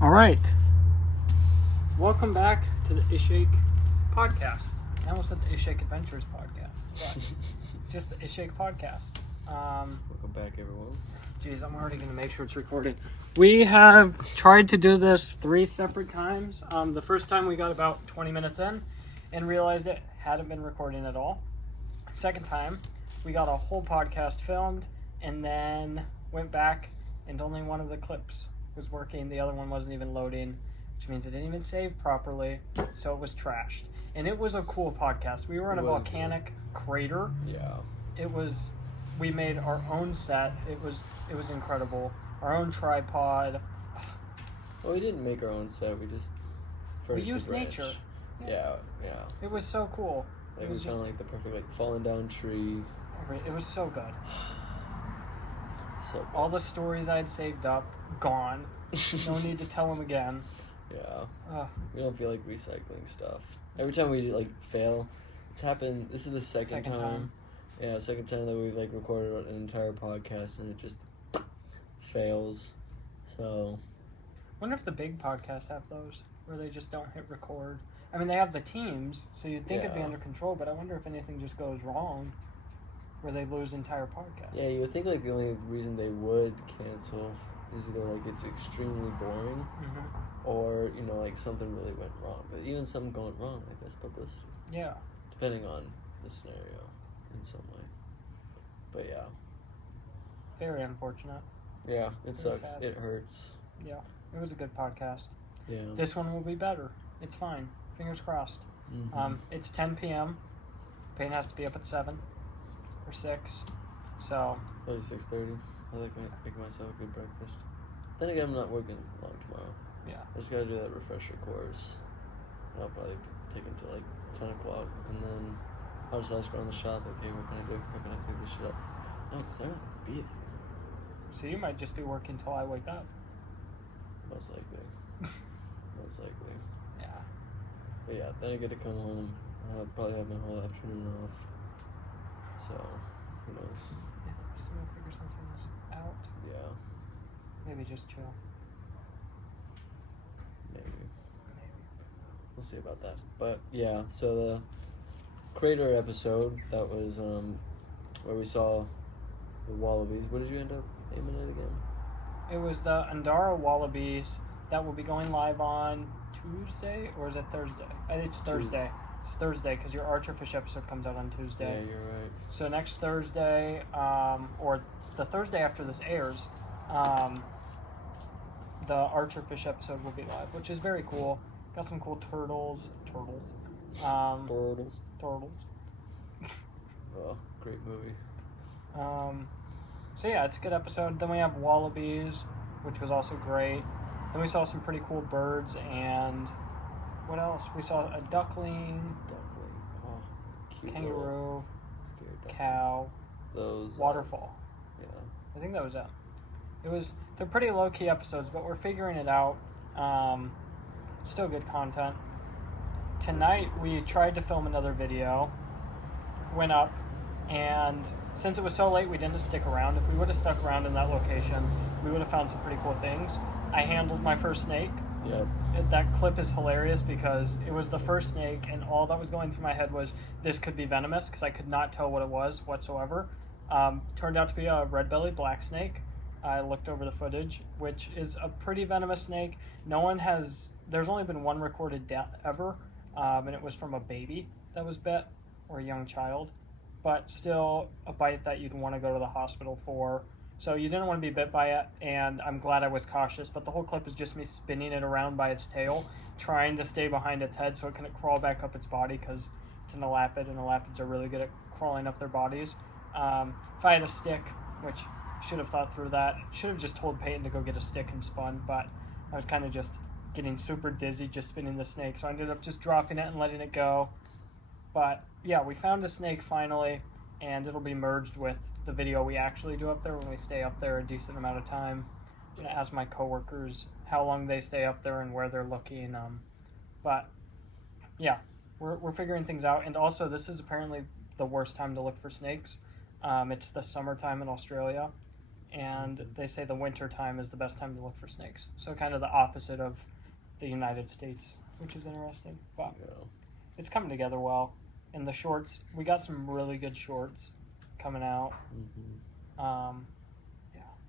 All right. Welcome back to the Ishake podcast. I almost said the Ishake Adventures podcast, but it's just the Ishake podcast. Welcome back, everyone. Geez, I'm already going to make sure it's recorded. We have tried to do this 3 separate times. The first time we got about 20 minutes in and realized it hadn't been recording at all. Second time, we got a whole podcast filmed and then went back and only one of the clips was working. The other one wasn't even loading, which means it didn't even save properly, so it was trashed. And it was a cool podcast. We were in a volcanic crater. Yeah. We made our own set. It was incredible. Our own tripod. Well, we didn't make our own set. We just used nature. Yeah. It was so cool. Like, we found like the perfect fallen down tree. It was so good. So good. All the stories I had saved up, gone. No need to tell them again. Yeah. We don't feel like recycling stuff. Every time we fail, it's happened. This is the second time. Yeah, second time that we've recorded an entire podcast and it just fails. So. Wonder if the big podcasts have those where they just don't hit record. I mean, they have the teams, so you'd think it'd be under control, but I wonder if anything just goes wrong where they lose entire podcasts. Yeah, you would think the only reason they would cancel is either it's extremely boring or something really went wrong. But even something going wrong, that's publicity. Yeah. Depending on the scenario in some way. But yeah. Very unfortunate. Yeah, it sucks. Sad. It hurts. Yeah, it was a good podcast. Yeah. This one will be better. It's fine. Fingers crossed. It's 10 p.m. Payne has to be up at 7 or 6. So. Probably 6:30. I like making myself a good breakfast. Then again, I'm not working long tomorrow. Yeah. I just gotta do that refresher course. I'll probably take it until 10 o'clock. And then I'll just ask around the shop, hey, what can I do? How can I pick this shit up? No, because they're not gonna be there. So you might just be working till I wake up. Most likely. Most likely. Yeah. But yeah, then I get to come home. I'll probably have my whole afternoon off. So, who knows? Yeah, so we'll figure something out. Yeah. Maybe just chill. Maybe. We'll see about that. But yeah, so the crater episode, that was where we saw the wallabies. What did you end up aiming at again? It was the Andara Wallabies that will be going live on Tuesday, or is it Thursday? It's Thursday. It's Thursday because your Archerfish episode comes out on Tuesday. Yeah, you're right. So next Thursday, or the Thursday after this airs, the Archerfish episode will be live, which is very cool. Got some cool turtles. Turtles. Oh, great movie. So yeah, it's a good episode. Then we have wallabies, which was also great. Then we saw some pretty cool birds, and what else? We saw a duckling. Oh, cute Kangaroo, scared cow, those waterfall. Yeah. I think that was it. They're pretty low-key episodes, but we're figuring it out. Still good content. Tonight we tried to film another video, went up, and since it was so late, we didn't stick around. If we would have stuck around in that location, we would have found some pretty cool things. I handled my first snake. Yep. That clip is hilarious because it was the first snake, and all that was going through my head was this could be venomous because I could not tell what it was whatsoever. Turned out to be a red-bellied black snake. I looked over the footage, which is a pretty venomous snake. There's only been one recorded death ever, and it was from a baby that was bit, or a young child. But still a bite that you'd want to go to the hospital for. So you didn't want to be bit by it, and I'm glad I was cautious, but the whole clip is just me spinning it around by its tail, trying to stay behind its head so it can crawl back up its body, because it's an elapid, and elapids are really good at crawling up their bodies. If I had a stick, which should have thought through that, should have just told Peyton to go get a stick and spun, but I was kind of just getting super dizzy just spinning the snake, so I ended up just dropping it and letting it go. But yeah, we found a snake finally, and it'll be merged with the video we actually do up there when we stay up there a decent amount of time. I'm going to ask my coworkers how long they stay up there and where they're looking. But yeah, we're figuring things out. And also, this is apparently the worst time to look for snakes. It's the summertime in Australia, and they say the winter time is the best time to look for snakes. So kind of the opposite of the United States, which is interesting. But it's coming together well. And the shorts, we got some really good shorts coming out.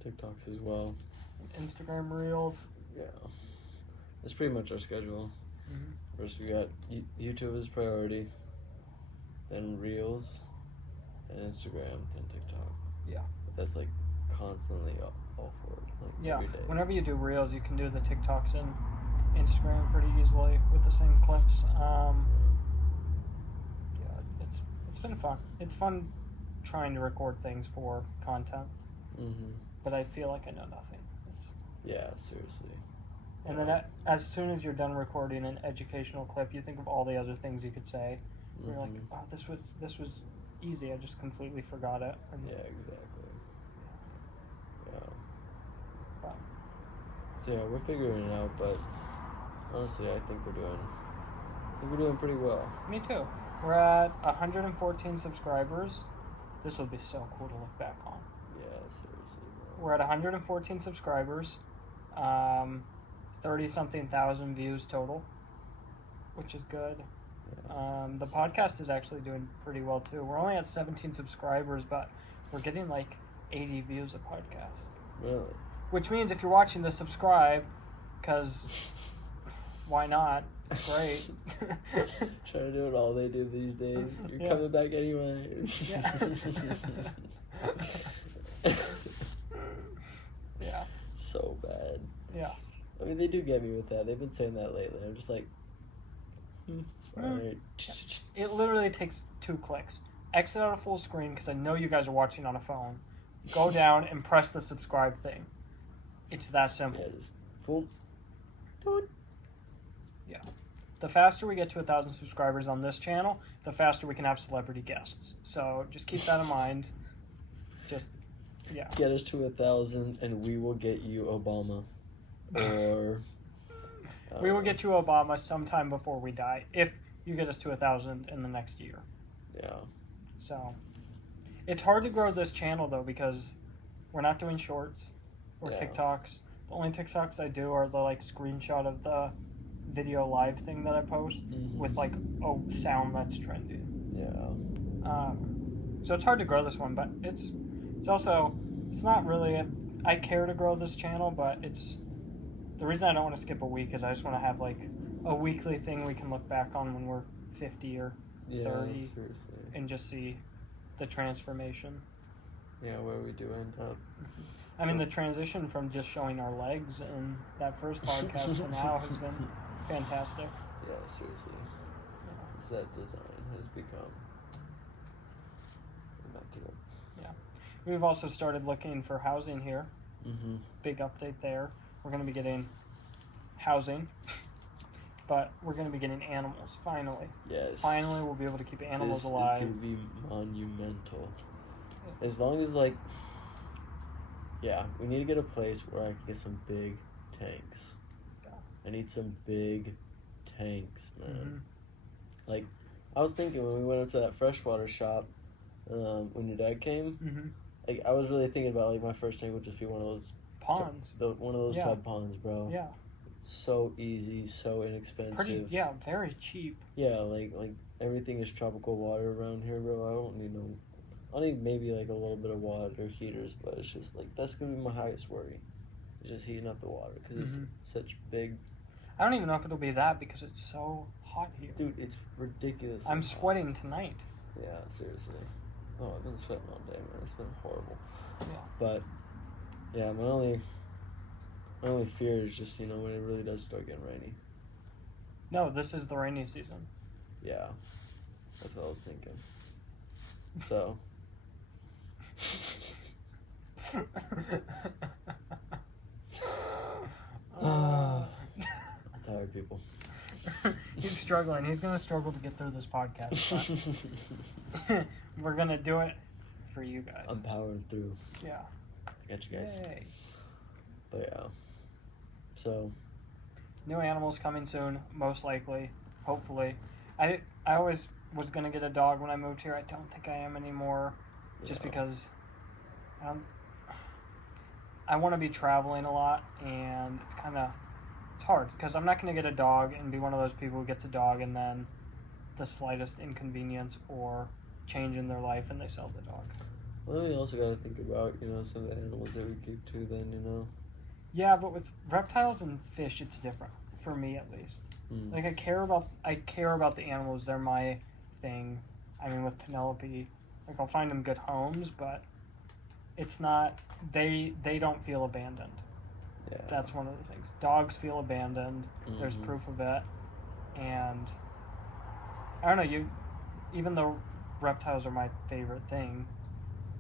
TikToks as well. Instagram Reels. Yeah. That's pretty much our schedule. First we got YouTube as priority, then Reels, then Instagram, then TikTok. Yeah. But that's like constantly all forward. Like every day. Whenever you do Reels, you can do the TikToks and Instagram pretty easily with the same clips. It's been fun. It's fun trying to record things for content. But I feel like I know nothing. Yeah, seriously. And then as soon as you're done recording an educational clip, you think of all the other things you could say. You're like, oh, this was easy. I just completely forgot it. And yeah, exactly. Yeah. Fun. So yeah, we're figuring it out, but honestly, I think we're doing pretty well. Me too. We're at 114 subscribers. This would be so cool to look back on. Yeah, seriously, bro. We're at 114 subscribers. 30-something thousand views total, which is good. Yeah. The podcast is actually doing pretty well too. We're only at 17 subscribers, but we're getting like 80 views a podcast. Really? Which means if you're watching this, subscribe, because why not? It's great. Trying to do it all they do these days. You're coming back anyway. Yeah. So bad. Yeah. I mean, they do get me with that. They've been saying that lately. I'm just like, alright. It literally takes 2 clicks. Exit out of full screen, because I know you guys are watching on a phone. Go down and press the subscribe thing. It's that simple. Yeah, just full. Yeah. The faster we get to 1,000 subscribers on this channel, the faster we can have celebrity guests. So just keep that in mind. Get us to 1,000 and we will get you Obama. Or we will get you Obama sometime before we die, if you get us to 1,000 in the next year. Yeah. So it's hard to grow this channel though, because we're not doing shorts or TikToks. The only TikToks I do are the like screenshot of the video live thing that I post with like a sound that's trending. Yeah. So it's hard to grow this one, but it's not really I care to grow this channel, but it's the reason I don't want to skip a week is I just want to have like a weekly thing we can look back on when we're 50 or 30 seriously. and just see the transformation. Yeah, where we do end up. I mean, the transition from just showing our legs in that first podcast to now has been fantastic. Yeah, seriously. That design has become immaculate. Yeah. We've also started looking for housing here. Big update there. We're going to be getting housing, but we're going to be getting animals, finally. Yes. Finally, we'll be able to keep animals alive. This is going to be monumental. As long as, like, we need to get a place where I can get some big tanks. Yeah. I need some big tanks, man. Like, I was thinking when we went up to that freshwater shop, when your dad came, like, I was really thinking about, like, my first tank would just be one of those ponds. One of those tub ponds, bro. Yeah. It's so easy, so inexpensive. Very cheap. Yeah, like everything is tropical water around here, bro. I'll need maybe like a little bit of water heaters, but it's just like that's gonna be my highest worry. Just heating up the water because it's such big. I don't even know if it'll be that because it's so hot here. Dude, it's ridiculous. I'm sweating tonight. Yeah, seriously. Oh, I've been sweating all day, man. It's been horrible. Yeah. But yeah, my only fear is just when it really does start getting rainy. No, this is the rainy season. Yeah, that's what I was thinking. So. I'm tired, people. He's struggling. He's gonna struggle to get through this podcast. But we're gonna do it for you guys. I'm powering through. Yeah. I got you guys. Yay. But yeah. So. New animals coming soon, most likely. Hopefully. I always was gonna get a dog when I moved here. I don't think I am anymore. Just because I want to be traveling a lot, and it's hard because I'm not going to get a dog and be one of those people who gets a dog and then the slightest inconvenience or change in their life and they sell the dog. Well, then we also got to think about, some of the animals that we keep too then, Yeah, but with reptiles and fish, it's different, for me at least. Like, I care about the animals. They're my thing. I mean, with Penelope, like, I'll find them good homes, but it's not, they don't feel abandoned. Yeah. That's one of the things. Dogs feel abandoned. There's proof of it. And, I don't know, even though reptiles are my favorite thing,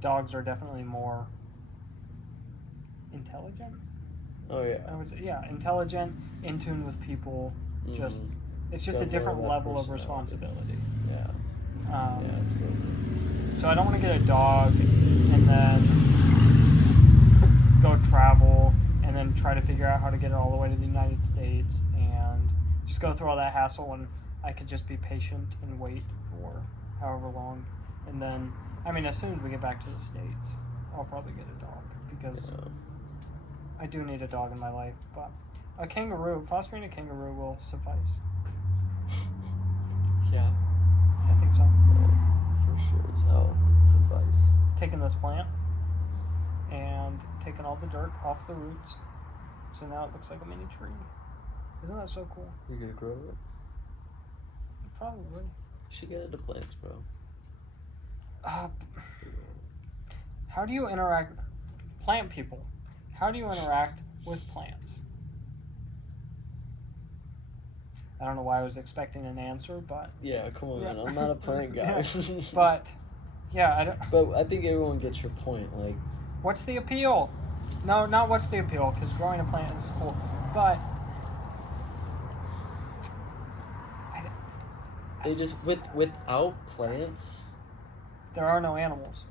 dogs are definitely more intelligent. Oh, yeah. I would say, yeah, intelligent, in tune with people. It's just Got a different more of that level of personality. responsibility. Yeah. Yeah, absolutely. So I don't want to get a dog and then go travel and then try to figure out how to get it all the way to the United States and just go through all that hassle when I could just be patient and wait for however long. And then, I mean, as soon as we get back to the States, I'll probably get a dog because I do need a dog in my life. But fostering a kangaroo will suffice. Yeah. I think so. For sure as hell suffice. Taking this plant and taking all the dirt off the roots, so now it looks like a mini tree. Isn't that so cool? You gonna grow it? Probably. You should get into plants, bro. How do you interact, plant people? How do you interact with plants? I don't know why I was expecting an answer, but Yeah, come on, man. I'm not a plant guy. but yeah, But I think everyone gets your point. Like, what's the appeal? No, not what's the appeal, because growing a plant is cool. But they just without plants. there are no animals.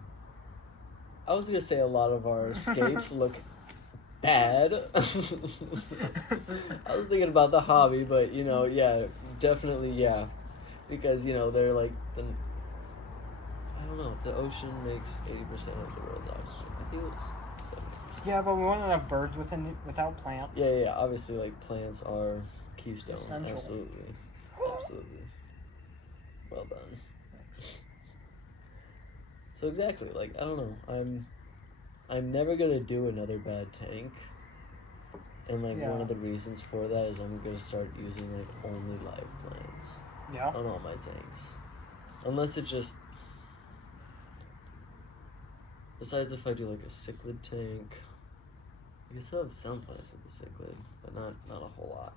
I was gonna say a lot of our escapes look bad. I was thinking about the hobby, but yeah, definitely, yeah, because they're like I don't know. The ocean makes 80% of the world's oxygen. I think it's 70%. Yeah, but we wouldn't have birds without plants. Yeah. Obviously, like plants are keystone. Essential. Absolutely. Well done. So exactly, like I don't know. I'm never gonna do another bad tank. And one of the reasons for that is I'm gonna start using only live plants. Yeah. On all my tanks. Unless it just besides if I do a cichlid tank. You can still have some plants with the cichlid, but not a whole lot.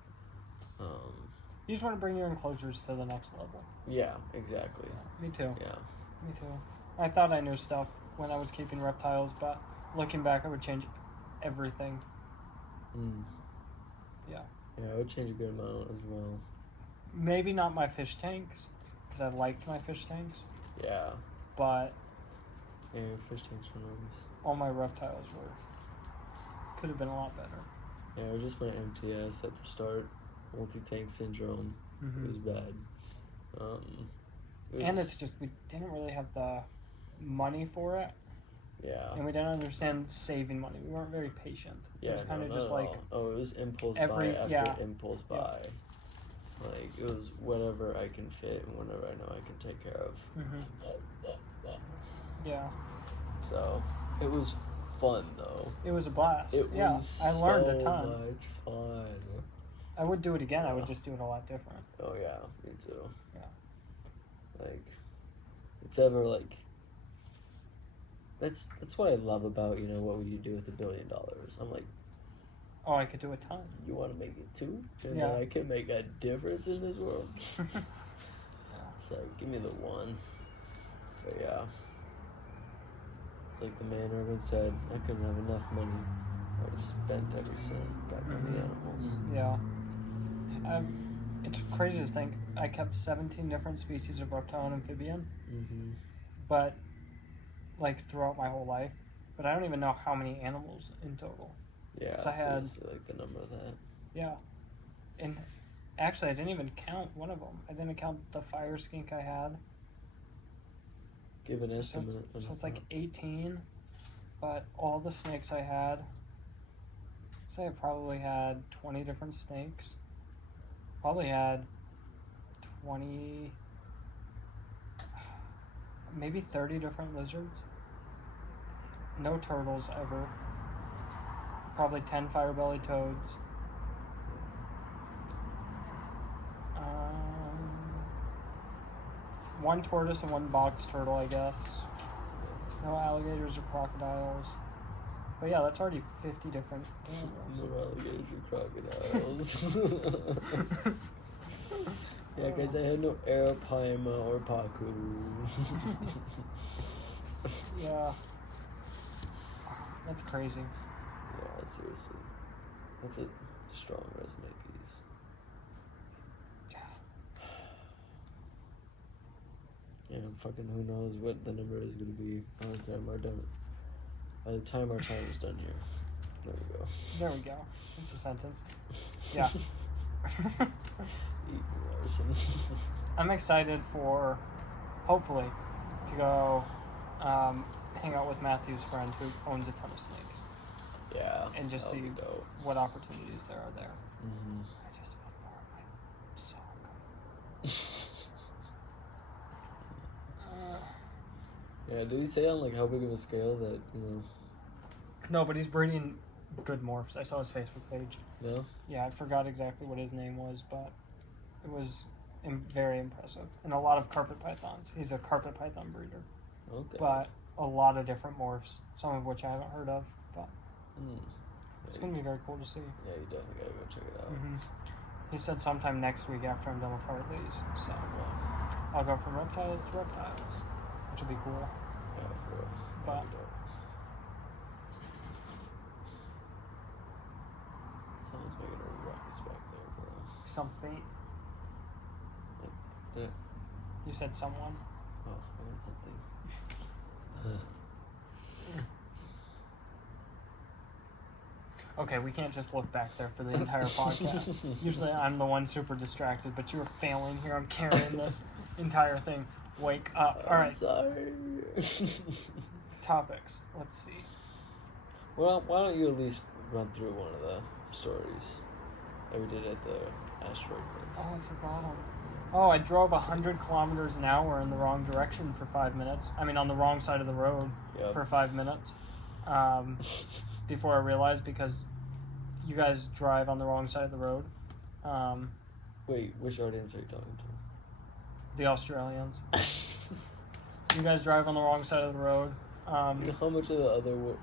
You just want to bring your enclosures to the next level. Yeah, exactly. Me too. Yeah. Me too. I thought I knew stuff when I was keeping reptiles, but looking back, I would change everything. Yeah. Yeah, I would change a good amount as well. Maybe not my fish tanks, because I liked my fish tanks. Yeah. But yeah, fish tanks were nice. All my reptiles could have been a lot better. Yeah, it was just my MTS at the start. Multi-tank syndrome. It was bad. It's just, we didn't really have the money for it. Yeah. And we didn't understand saving money. We weren't very patient. Yeah, it was kind of just it was impulse buy after impulse buy. It was whatever I can fit and whatever I know I can take care of. Yeah. So, it was fun, though. It was a blast. I learned a ton. So much fun. I would do it again. I would just do it a lot different. Oh, yeah. Me too. Yeah. It's ever, That's what I love about, what would you do with $1 billion? I'm like, oh, I could do a ton. You want to make it too? And then I can make a difference in this world? It's give me the one. But yeah. It's like the man Irvin said, I couldn't have enough money. I would have spent every cent back on the animals. Yeah. It's crazy to think I kept 17 different species of reptile and amphibian. But throughout my whole life, but I don't even know how many animals in total. Yeah, I had the number of that. Yeah, and actually, I didn't even count one of them. I didn't count the fire skink I had. Give an estimate. So it's 18, but all the snakes I had, say I probably had 20 different snakes. Probably had 20, maybe 30 different lizards. No turtles ever. Probably 10 fire-belly toads. One tortoise and one box turtle, I guess. No alligators or crocodiles. But yeah, that's already 50 different animals. No alligators or crocodiles. Yeah, guys, I had no arapaima or pacu. Yeah. That's crazy. Yeah, seriously. That's a strong resume piece. Yeah, fucking who knows what the number is going to be by the time our time is done here. There we go. There we go. That's a sentence. Yeah. Eating Larson. I'm excited for, hopefully, to go hang out with Matthew's friend who owns a ton of snakes. Yeah. And just see what opportunities there are there. Mm-hmm. I just want more of my song. Yeah, did he say on like how big of a scale that, No, but he's breeding good morphs. I saw his Facebook page. No? Yeah, I forgot exactly what his name was, but it was very impressive. And a lot of carpet pythons. He's a carpet python breeder. Okay. But a lot of different morphs, some of which I haven't heard of, but it's going to be very cool to see. Yeah, you definitely gotta go check it out. Mm-hmm. He said sometime next week after I'm done with Hartley's, so I'll go from reptiles to reptiles, which will be cool. Yeah, for real. But someone's making a ruckus back there, bro. something. Yeah. You said someone? Oh, I meant something. Okay, we can't just look back there for the entire podcast. Usually I'm the one super distracted, but you're failing here. I'm carrying this entire thing. Wake up. Alright. Sorry. Topics. Let's see. Well, why don't you at least run through one of the stories that we did at the asteroid place? Oh, I forgot them. Oh, I drove 100 kilometers an hour in the wrong direction for 5 minutes. I mean, on the wrong side of the road for 5 minutes. Before I realized, because you guys drive on the wrong side of the road. Wait, which audience are you talking to? The Australians. You guys drive on the wrong side of the road. How much of the other world?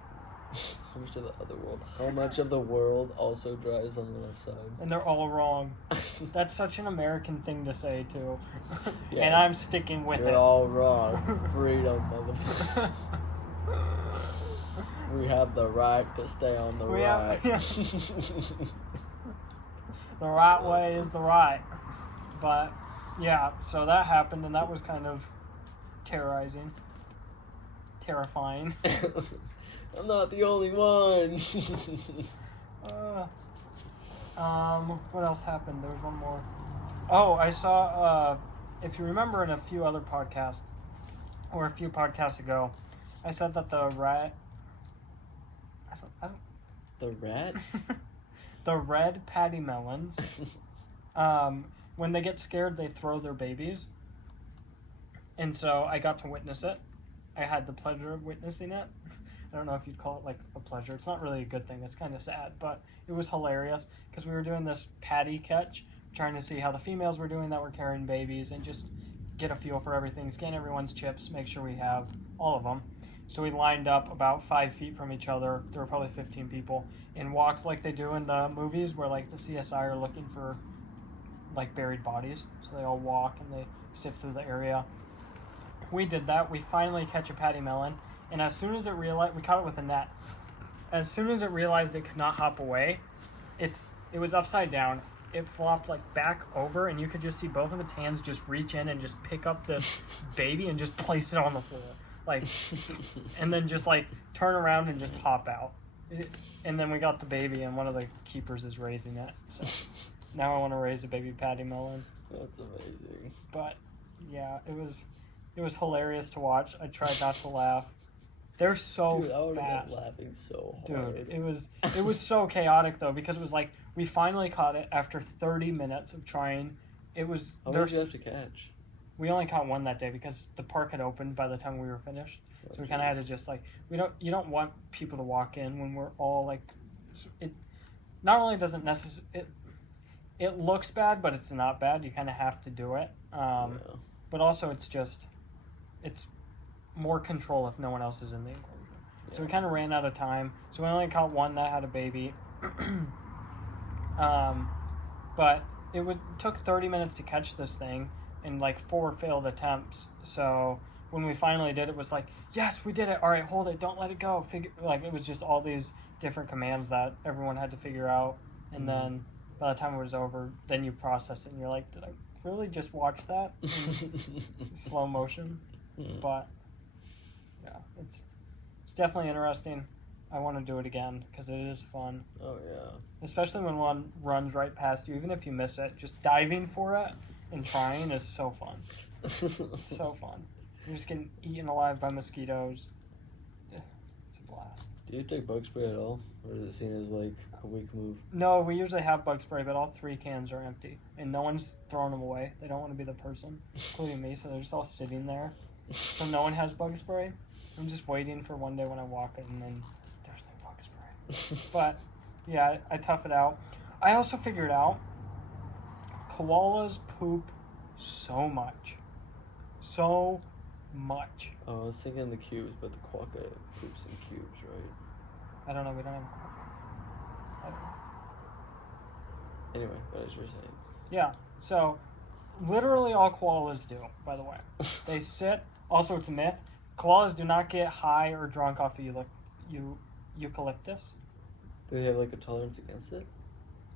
How much of the world also drives on the left side? And they're all wrong. That's such an American thing to say, too. Yeah, and I'm sticking with it. You're all wrong. Freedom, motherfucker. We have the right to stay on the right. The right way is the right. But, yeah, so that happened, and that was kind of terrifying. I'm not the only one. What else happened? There was one more. Oh, I saw, if you remember in a few other podcasts, or a few podcasts ago, I said that the rat... The rat? The red patty melons, when they get scared, they throw their babies. And so I got to witness it. I had the pleasure of witnessing it. I don't know if you'd call it like a pleasure. It's not really a good thing. It's kind of sad, but it was hilarious because we were doing this patty catch, trying to see how the females were doing that were carrying babies and just get a feel for everything, scan everyone's chips, make sure we have all of them. So we lined up about 5 feet from each other. There were probably 15 people, and walked like they do in the movies where like the CSI are looking for like buried bodies. So they all walk and they sift through the area. We did that. We finally catch a patty melon, and as soon as it realized, we caught it with a net. As soon as it realized it could not hop away, it was upside down. It flopped like back over, and you could just see both of its hands just reach in and just pick up this baby and just place it on the floor. Like, and then just like turn around and just hop out. And then we got the baby, and one of the keepers is raising it. So now I want to raise a baby patty melon. That's amazing. But yeah, it was hilarious to watch. I tried not to laugh, They're so Dude, I would have fast. been laughing so hard. Dude, it was so chaotic though, because it was like we finally caught it after 30 minutes of trying. It was How many did you have to catch? we only caught one that day because the park had opened by the time we were finished. So we kind of had to just like you don't want people to walk in when we're all like it. Not only doesn't necessarily it looks bad, but it's not bad. You kind of have to do it. But also it's more control if no one else is in the enclosure. Yeah. So we kind of ran out of time. So we only caught one that had a baby. But it took 30 minutes to catch this thing and like 4 failed attempts. So when we finally did it, was like, yes, we did it. All right, hold it. Don't let it go. It was just all these different commands that everyone had to figure out. And then by the time it was over, then you processed it and you're like, did I really just watch that in slow motion? But yeah, it's definitely interesting. I want to do it again because it is fun. Oh yeah. Especially when one runs right past you, even if you miss it, just diving for it and trying is so fun. It's so fun. You're just getting eaten alive by mosquitoes. Yeah, it's a blast. Do you take bug spray at all, or is it seen as like a weak move? No, we usually have bug spray, but all 3 cans are empty, and no one's throwing them away. They don't want to be the person, including me, so they're just all sitting there. So no one has bug spray. I'm just waiting for one day when I walk it, and then there's no bug spray. But yeah, I tough it out. I also figured out koalas poop so much. So much. Oh, I was thinking the cubes, but the quokka poops in cubes, right? I don't know, we don't have I don't know. Anyway, what is you saying? Yeah, so literally all koalas do, by the way. They sit, also it's a myth, koalas do not get high or drunk off the eucalyptus. Do they have like a tolerance against it?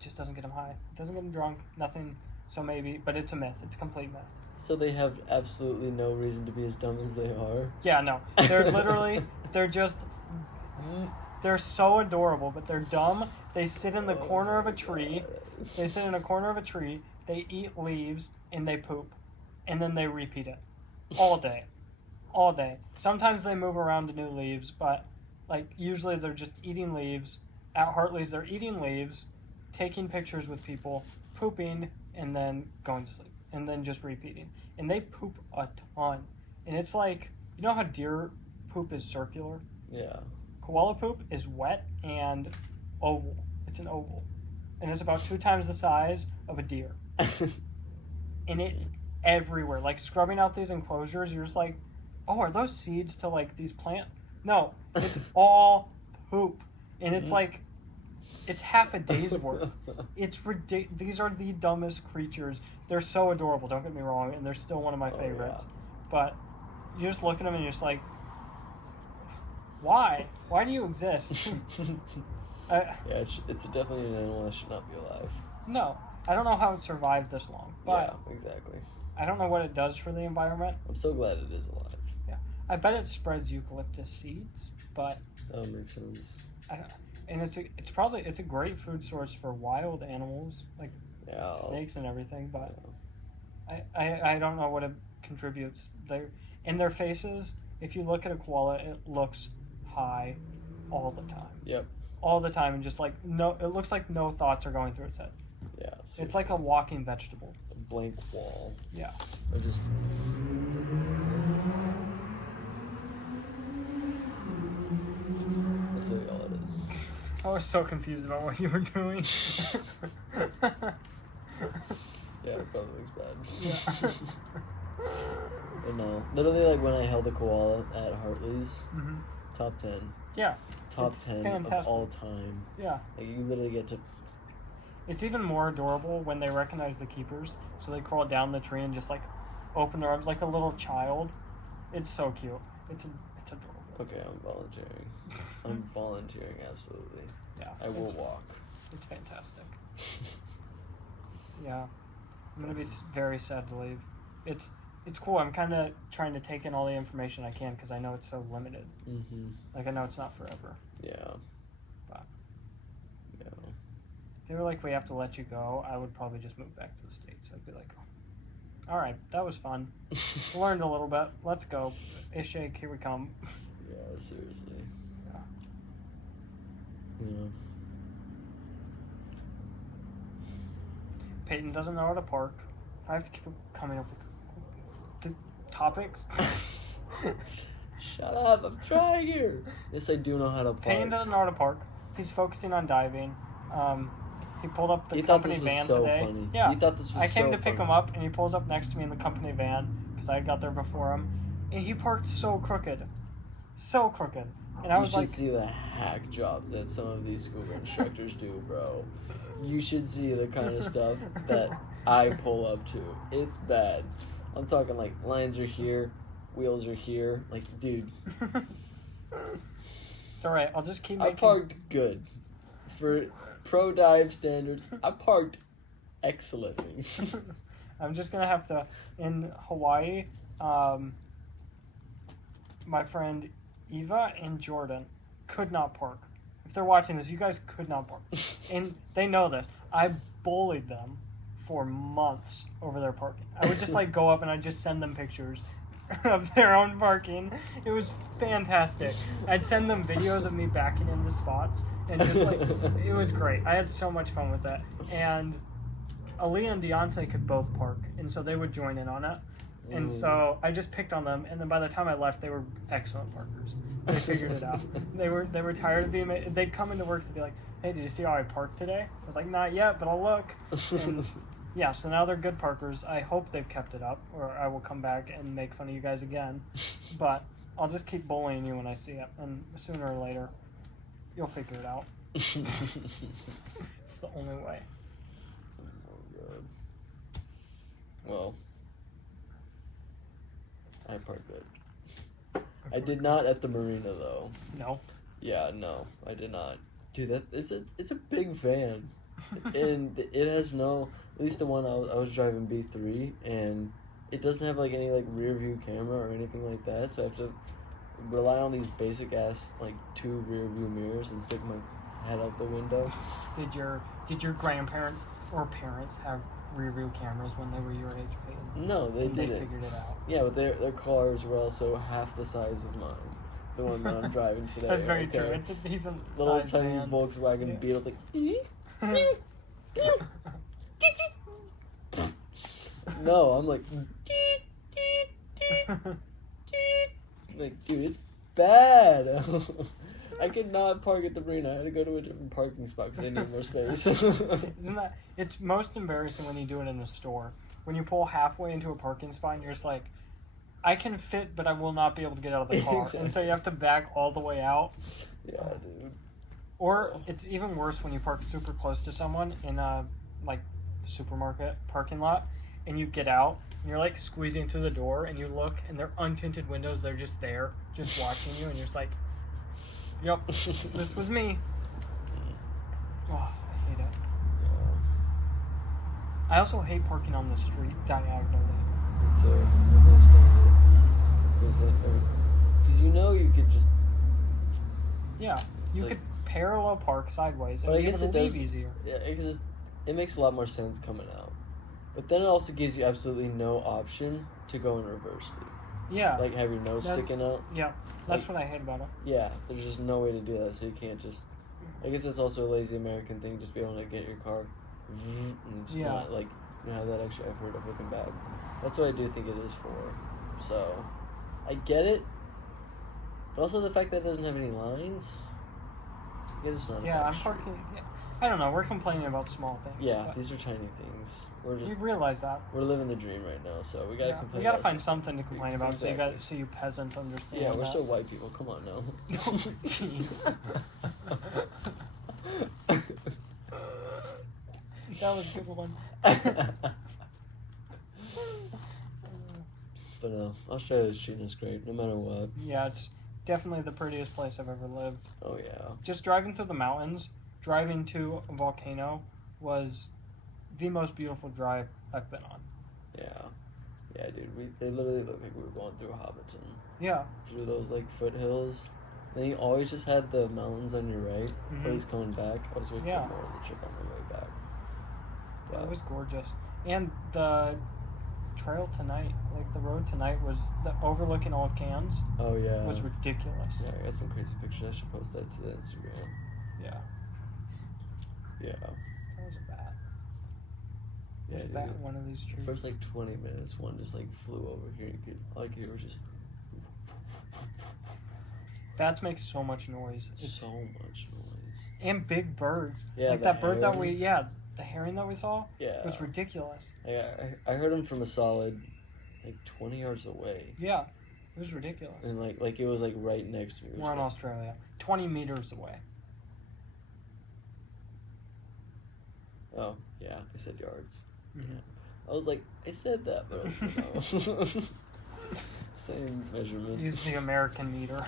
Just doesn't get them high. Doesn't get them drunk, nothing, so maybe, but it's a myth. It's a complete myth. So they have absolutely no reason to be as dumb as they are? Yeah, no. They're literally, they're so adorable, but they're dumb. They sit in the corner of a tree. They sit in a corner of a tree. They eat leaves, and they poop. And then they repeat it. All day. All day. Sometimes they move around to new leaves, but like usually they're just eating leaves. At Hartley's, they're eating leaves, taking pictures with people, pooping, and then going to sleep. And then just repeating. And they poop a ton. And it's like, you know how deer poop is circular? Yeah. Koala poop is wet and oval. It's an oval. And it's about 2 times the size of a deer. And it's everywhere. Like, scrubbing out these enclosures, you're just like, oh, are those seeds to, like, these plants? No. It's all poop. And it's like, it's half a day's worth. It's ridiculous. These are the dumbest creatures. They're so adorable, don't get me wrong, and they're still one of my favorites. Yeah. But you just look at them and you're just like, why? Why do you exist? Yeah, it's definitely an animal that should not be alive. No. I don't know how it survived this long. But yeah, exactly. I don't know what it does for the environment. I'm so glad it is alive. Yeah. I bet it spreads eucalyptus seeds, but... That makes sense. And it's a great food source for wild animals, like snakes and everything, but I don't know what it contributes. In their faces, if you look at a koala, it looks high all the time. Yep. All the time, and just like it looks like no thoughts are going through its head. Yeah. So it's like a walking vegetable. A blank wall. Yeah. I just. That's really all it is. I was so confused about what you were doing. Yeah, it probably looks bad. Yeah. But no, literally, like when I held a koala at Hartley's, top 10. Yeah. Top 10 fantastic. Of all time. Yeah. Like you literally get to. It's even more adorable when they recognize the keepers, so they crawl down the tree and just like open their arms like a little child. It's so cute. It's adorable. Okay, I'm volunteering. I'm volunteering, absolutely. Yeah. I will walk. It's fantastic. Yeah. I'm gonna be very sad to leave. It's cool. I'm kind of trying to take in all the information I can because I know it's so limited. Mm-hmm. Like, I know it's not forever. Yeah. But yeah. If they were like, we have to let you go, I would probably just move back to the States. I'd be like, all right, that was fun. Learned a little bit. Let's go. Ishake, here we come. Yeah, seriously. Yeah. Yeah. Peyton doesn't know how to park. I have to keep coming up with the topics. Shut up! I'm trying here. Yes, I do know how to park. Peyton doesn't know how to park. He's focusing on diving. He pulled up the He thought company this was van so today. funny. Yeah, He thought this was I came so to pick funny. him up, and he pulls up next to me in the company van because I got there before him, and he parked so crooked, and I You was should like, see the hack jobs that some of these scuba instructors do, bro. You should see the kind of stuff that I pull up to. It's bad. I'm talking like lines are here, wheels are here. Like, dude, it's all right. I'll just keep I making. parked good. For pro dive standards, I parked excellently. I'm just gonna have to in Hawaii. My friend Eva and Jordan could not park. If they're watching this, you guys could not park, and they know this. I bullied them for months over their parking. I would just like go up and I'd just send them pictures of their own parking. It was fantastic. I'd send them videos of me backing into spots and just like it was great. I had so much fun with that. And Aaliyah and Beyonce could both park, and so they would join in on it. And so I just picked on them, and then by the time I left, they were excellent parkers. They figured it out. They were tired of being. They'd come into work and be like, "Hey, did you see how I parked today?" I was like, "Not yet, but I'll look." And yeah, so now they're good parkers. I hope they've kept it up, or I will come back and make fun of you guys again. But I'll just keep bullying you when I see it, and sooner or later, you'll figure it out. It's the only way. Oh, God. Well, I parked good. I did not at the marina though. No. Yeah, no, I did not. Dude, it's a big van, and it has no. At least the one I was driving B3, and it doesn't have like any like rear view camera or anything like that. So I have to rely on these basic ass like 2 rear view mirrors and stick my head out the window. Did your grandparents or parents have rear view cameras when they were your age, Peyton? No, they And didn't. They figured it out. Yeah, but their cars were also half the size of mine. The one that I'm driving today. That's very okay? true. It's a decent Little size tiny van. Volkswagen Yeah. Beetle, like. No, I'm like. Like, dude, it's bad. I could not park at the marina. I had to go to a different parking spot because I need more space. Isn't that? It's most embarrassing when you do it in a store. When you pull halfway into a parking spot and you're just like, I can fit, but I will not be able to get out of the car. Exactly. And so you have to back all the way out. Yeah, dude. Or it's even worse when you park super close to someone in a like supermarket parking lot, and you get out and you're like squeezing through the door, and you look and they're untinted windows. They're just there, just watching you, and you're just like, "Yep, this was me." Oh, I hate it. Yeah. I also hate parking on the street diagonally. Me too. I understand it. Because you know you could just. Yeah, you It's could parallel park sideways and But I be able guess to it leave does- easier. Yeah, it makes a lot more sense coming out. But then it also gives you absolutely no option to go in reversely. Yeah, Like have your nose That- sticking out. yeah, that's what I hate about it. Yeah, there's just no way to do that, so you can't just. I guess it's also a lazy American thing, just be able to get your car and just Yeah. not like have that extra effort of looking back. That's what I do think it is for. So, I get it, but also the fact that it doesn't have any lines. I get it's not. a Yeah, bad I'm street. parking. I don't know. We're complaining about small things. Yeah, but these are tiny things. We're we just realize that. we're living the dream right now, so we gotta Yeah, complain. we gotta about find something to complain about, Exactly. so you peasants understand. Yeah, we're that. still white people. Come on now. Oh, jeez. That was a good one. But no, Australia's treating us great, no matter what. Yeah, it's definitely the prettiest place I've ever lived. Oh yeah. Just driving through the mountains, driving to a volcano was the most beautiful drive I've been on. Yeah. Yeah, dude. They literally looked like we were going through Hobbiton. Yeah. Through those like foothills. Then you always just had the mountains on your right. Mhm. Always coming back. I was waiting Yeah. for more of the trip on my way back. It was gorgeous. And the trail tonight, like the road tonight, was overlooking all of Cannes. Oh yeah. Was ridiculous. Yeah, I got some crazy pictures. I should post that to the Instagram. Yeah. Yeah. That was a bat. Yeah, There's a bat in one of these trees. The first like 20 minutes, one just like flew over here. You could, all I could hear was just. Bats make so much noise. It's So much noise. And big birds. Yeah, like that bird that the herring that we saw. Yeah. Was ridiculous. I heard him from a solid, like 20 yards away. Yeah, it was ridiculous. And like it was like right next to me. We're in Australia, 20 meters away. Oh yeah, I said yards. Mm-hmm. Yeah. I was like, I said that, but no. Same measurement. Use the American meter.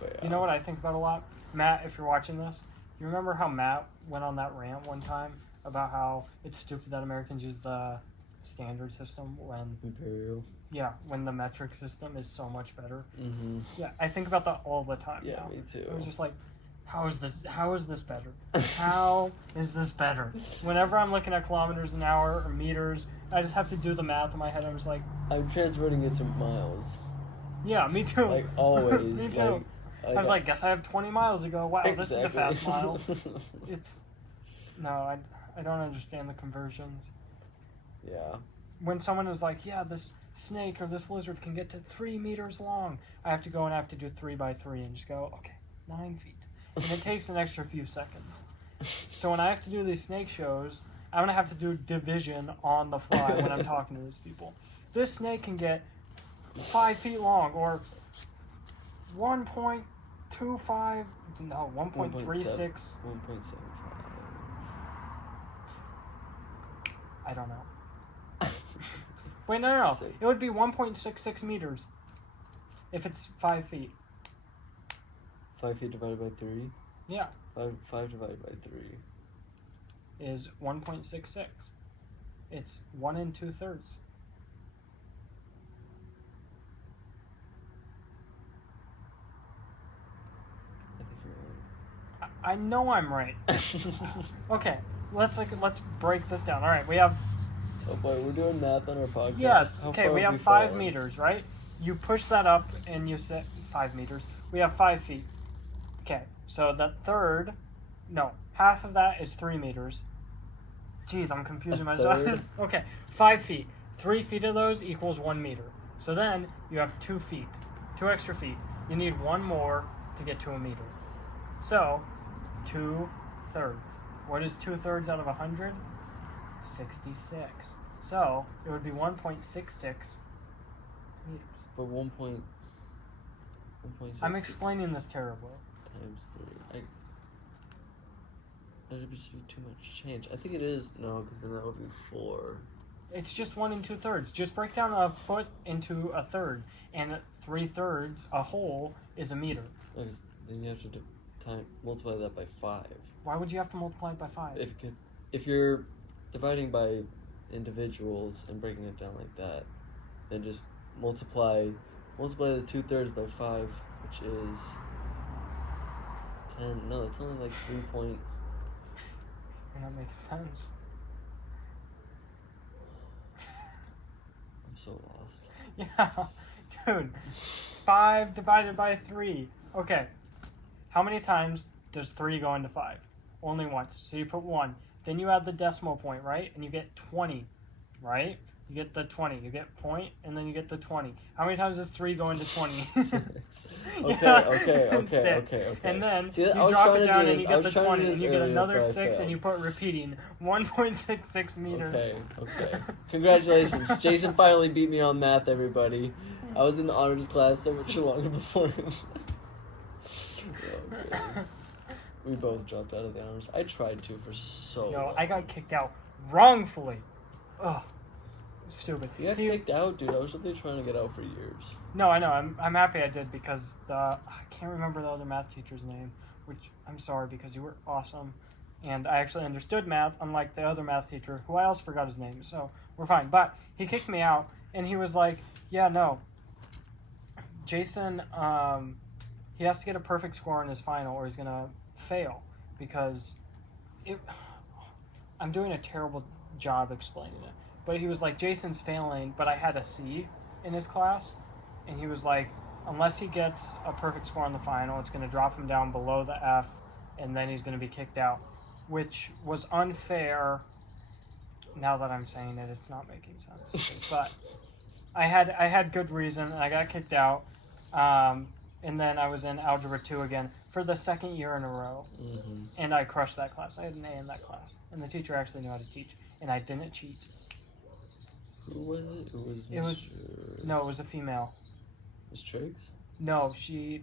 But, yeah. You know what I think about a lot? Matt, if you're watching this, you remember how Matt went on that rant one time about how it's stupid that Americans use the standard system when... Imperial. Yeah, when the metric system is so much better. Mm-hmm. Yeah, I think about that all the time Yeah, now. me too. I was just like, how is this better? How is this better? Whenever I'm looking at kilometers an hour or meters, I just have to do the math in my head. I'm just like... I'm transferring it to miles. Yeah, me too. Like, always. Me too. I was like, guess I have 20 miles to go. Wow, exactly. This is a fast mile. No, I don't understand the conversions. Yeah. When someone is like, yeah, this snake or this lizard can get to 3 meters long, I have to go and I have to do 3 by 3 and just go, okay, 9 feet. And it takes an extra few seconds. So when I have to do these snake shows, I'm going to have to do division on the fly when I'm talking to these people. This snake can get 5 feet long, or 1.25, no, 1.36. 1.75. I don't know. Wait, no. It would be 1.66 meters if it's 5 feet. 5 feet divided by 3? Yeah. 5 divided by 3. Is 1.66. It's 1 2/3. I know I'm right. Okay, let's break this down. All right, we have. Oh boy, we're doing math on our podcast. Yes. How Okay, far we have have 5 fallen? meters, right? You push that up, and you set 5 meters. We have 5 feet. Okay, so that third, no, half of that is 3 meters. Jeez, I'm confusing myself. Okay, 5 feet. 3 feet of those equals 1 meter. So then you have 2 feet, 2 extra feet. You need 1 more to get to a meter. So 2/3. What is 2/3 out of 100? 66. So it would be 1.66 meters. But 1.66 I'm explaining this terribly. times 3. That would be too much change. I think it is, no, because then that would be 4. It's just 1 2/3. Just break down a foot into a third, and 3/3, a whole, is a meter. Then you have to multiply that by 5. Why would you have to multiply it by 5? If you're dividing by individuals and breaking it down like that, then just multiply the 2/3 by 5, which is 10. No, it's only like 3 point. That makes sense. I'm so lost. Yeah, dude. 5 divided by 3. Okay. How many times does 3 go into 5? Only once. So you put 1. Then you add the decimal point, right? And you get 20, right? You get the 20. You get point, and then you get the 20. How many times does 3 go into 20? Okay. And then See, you drop it down and you get the 20, and you get another 6, and you put repeating 1.66 meters. Okay. Congratulations. Jason finally beat me on math, everybody. I was in the honors class so much longer before him. Okay. We both dropped out of the honors. I tried to for so long. I got kicked out wrongfully. Ugh. Stupid. You got kicked out, dude. I was really trying to get out for years. No, I know. I'm happy I did because I can't remember the other math teacher's name, which I'm sorry because you were awesome. And I actually understood math, unlike the other math teacher, who I also forgot his name, so we're fine. But he kicked me out, and he was like, yeah, no. Jason, he has to get a perfect score in his final or he's going to fail because I'm doing a terrible job explaining it. But he was like, Jason's failing, but I had a C in his class. And he was like, unless he gets a perfect score in the final, it's going to drop him down below the F, and then he's going to be kicked out. Which was unfair. Now that I'm saying it, it's not making sense. But I had good reason, and I got kicked out. And then I was in Algebra 2 again for the second year in a row. Mm-hmm. And I crushed that class. I had an A in that class. And the teacher actually knew how to teach. And I didn't cheat. Who was it? No, it was a female. Miss Triggs? No, she...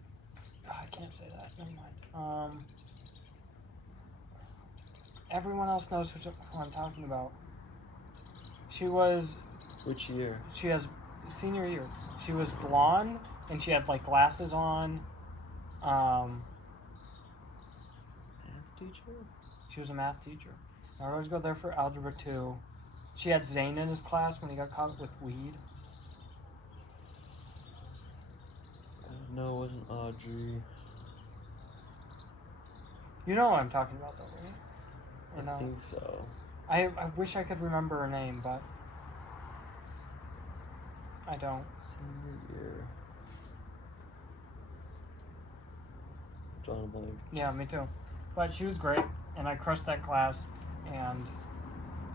I can't say that. Never mind. Everyone else knows who I'm talking about. She was... Which year? She has... Senior year. She was blonde, and she had, like, glasses on. Math teacher? She was a math teacher. I always go there for Algebra 2. She had Zane in his class when he got caught with weed. No, it wasn't Audrey. You know what I'm talking about, though, right? Or I no? think so. I wish I could remember her name, but I don't. Senior year. Drawing a blank. Yeah, me too. But she was great, and I crushed that class, and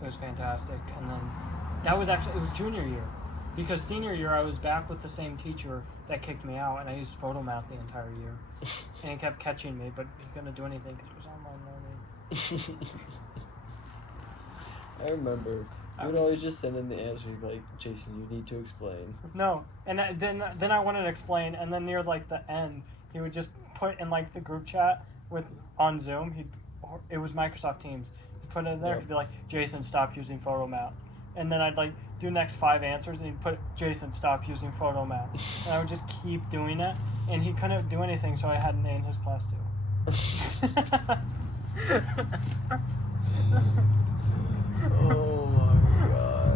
it was fantastic. And then it was junior year, because senior year I was back with the same teacher that kicked me out, and I used photomath the entire year. And he kept catching me, but he couldn't do anything because it was online learning. I remember. You would always just send in the answer, you'd be like, Jason, you need to explain. No, and then I wanted to explain, and then near like the end, he would just put in like the group chat on Zoom. It was Microsoft Teams. He'd put it in there. He'd be like, Jason, stop using photomath. And then I'd like do next 5 answers, and he'd put Jason, stop using photomath. And I would just keep doing it, and he couldn't do anything, so I had an A in his class too. Oh my god.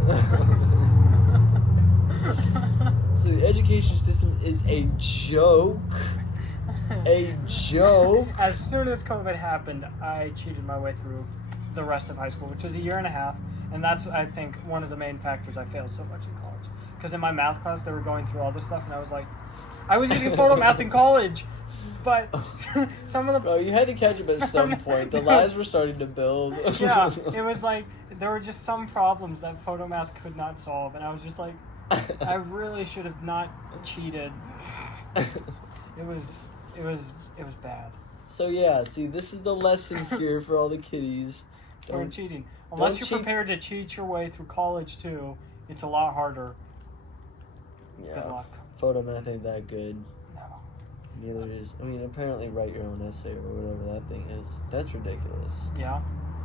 So the education system is a joke. A joke. As soon as COVID happened, I cheated my way through the rest of high school, which was a year and a half, and that's, I think, one of the main factors I failed so much in college. Because in my math class, they were going through all this stuff, and I was like, I was using photomath in college, but some of the... Bro, you had to catch up at some point. The lies were starting to build. Yeah, it was like, there were just some problems that photomath could not solve, and I was just like, I really should have not cheated. It was bad. So yeah, see, this is the lesson here for all the kiddies. Don't cheating. Unless you're prepared to cheat your way through college too, it's a lot harder. Yeah. Good luck. Photomath ain't that good. No. Neither is. I mean, apparently write your own essay or whatever that thing is. That's ridiculous. Yeah.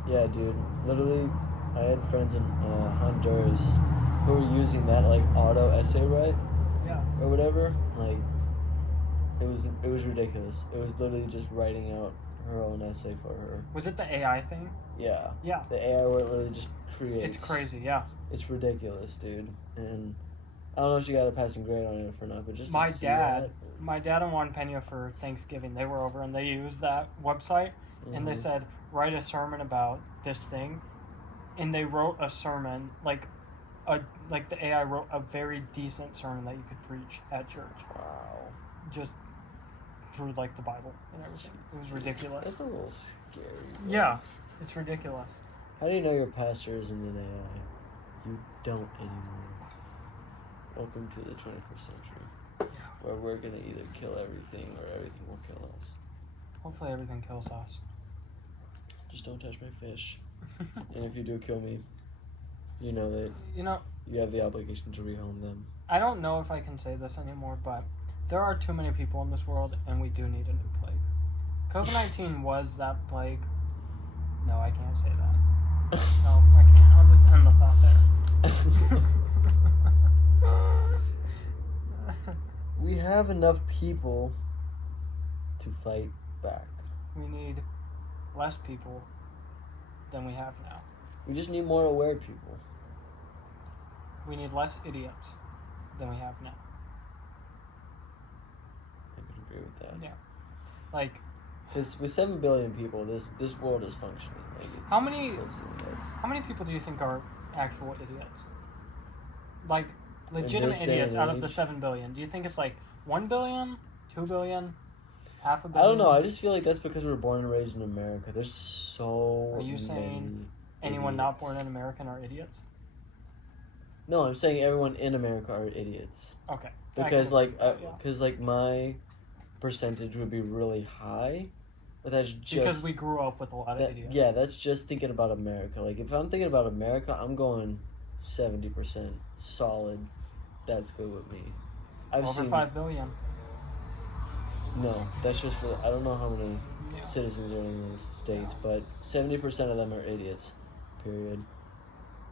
Yeah, dude. Literally, I had friends in Honduras who were using that like auto essay write. Yeah. Or whatever. Like, it was ridiculous. It was literally just writing out her own essay for her. Was it the AI thing? Yeah. Yeah. The AI literally just creates. It's crazy, yeah. It's ridiculous, dude. And I don't know if she got a passing grade on it or not, but just my dad and Juan Pena for Thanksgiving, they were over and they used that website, and they said, write a sermon about this thing, and they wrote a sermon, like the AI wrote a very decent sermon that you could preach at church. Wow. Just through like the Bible and everything. It was ridiculous. That's a little scary. Bro. Yeah, it's ridiculous. How do you know your pastor isn't an AI? You don't anymore. Welcome to the 21st century, where we're gonna either kill everything or everything will kill us. Hopefully everything kills us. Just don't touch my fish. And if you do kill me, you know that you have the obligation to rehome them. I don't know if I can say this anymore, but there are too many people in this world, and we do need a new plague. COVID-19 was that plague. No, I can't say that. No, I can't. I'll just end the thought there. We have enough people to fight back. We need less people than we have now. We just need more aware people. We need less idiots than we have now. I can agree with that. Yeah. Like, Because with 7 billion people, this world is functioning. Like, it's how many... close to the head. How many people do you think are actual idiots? Like, legitimate this day idiots and out of the age? 7 billion. Do you think it's like 1 billion? 2 billion? Half a I billion? don't know. I just feel like that's because we're born and raised in America. There's so Are you saying many anyone not idiots. born in America are idiots? No, I'm saying everyone in America are idiots. Okay. Because yeah. My percentage would be really high, but that's just Because we grew up with a lot of idiots. Yeah, that's just thinking about America. Like if I'm thinking about America, I'm going 70% solid. That's good with me. Over 5 billion. No, that's just for I don't know how many Yeah. citizens are in the States, but 70% of them are idiots. Period.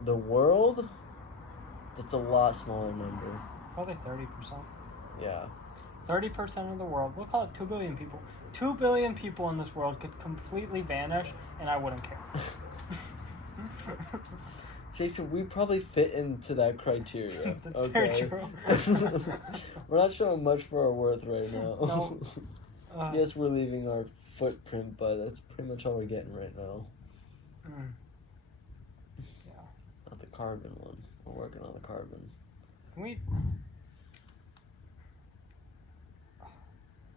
The world, that's a lot smaller number. Probably 30%. Yeah. 30% of the world. We'll call it 2 billion people. 2 billion people in this world could completely vanish, and I wouldn't care. Jason, we probably fit into that criteria. That's okay? very true. We're not showing much for our worth right now. No. Yes, we're leaving our footprint, but that's pretty much all we're getting right now. Yeah. Not the carbon one. We're working on the carbon.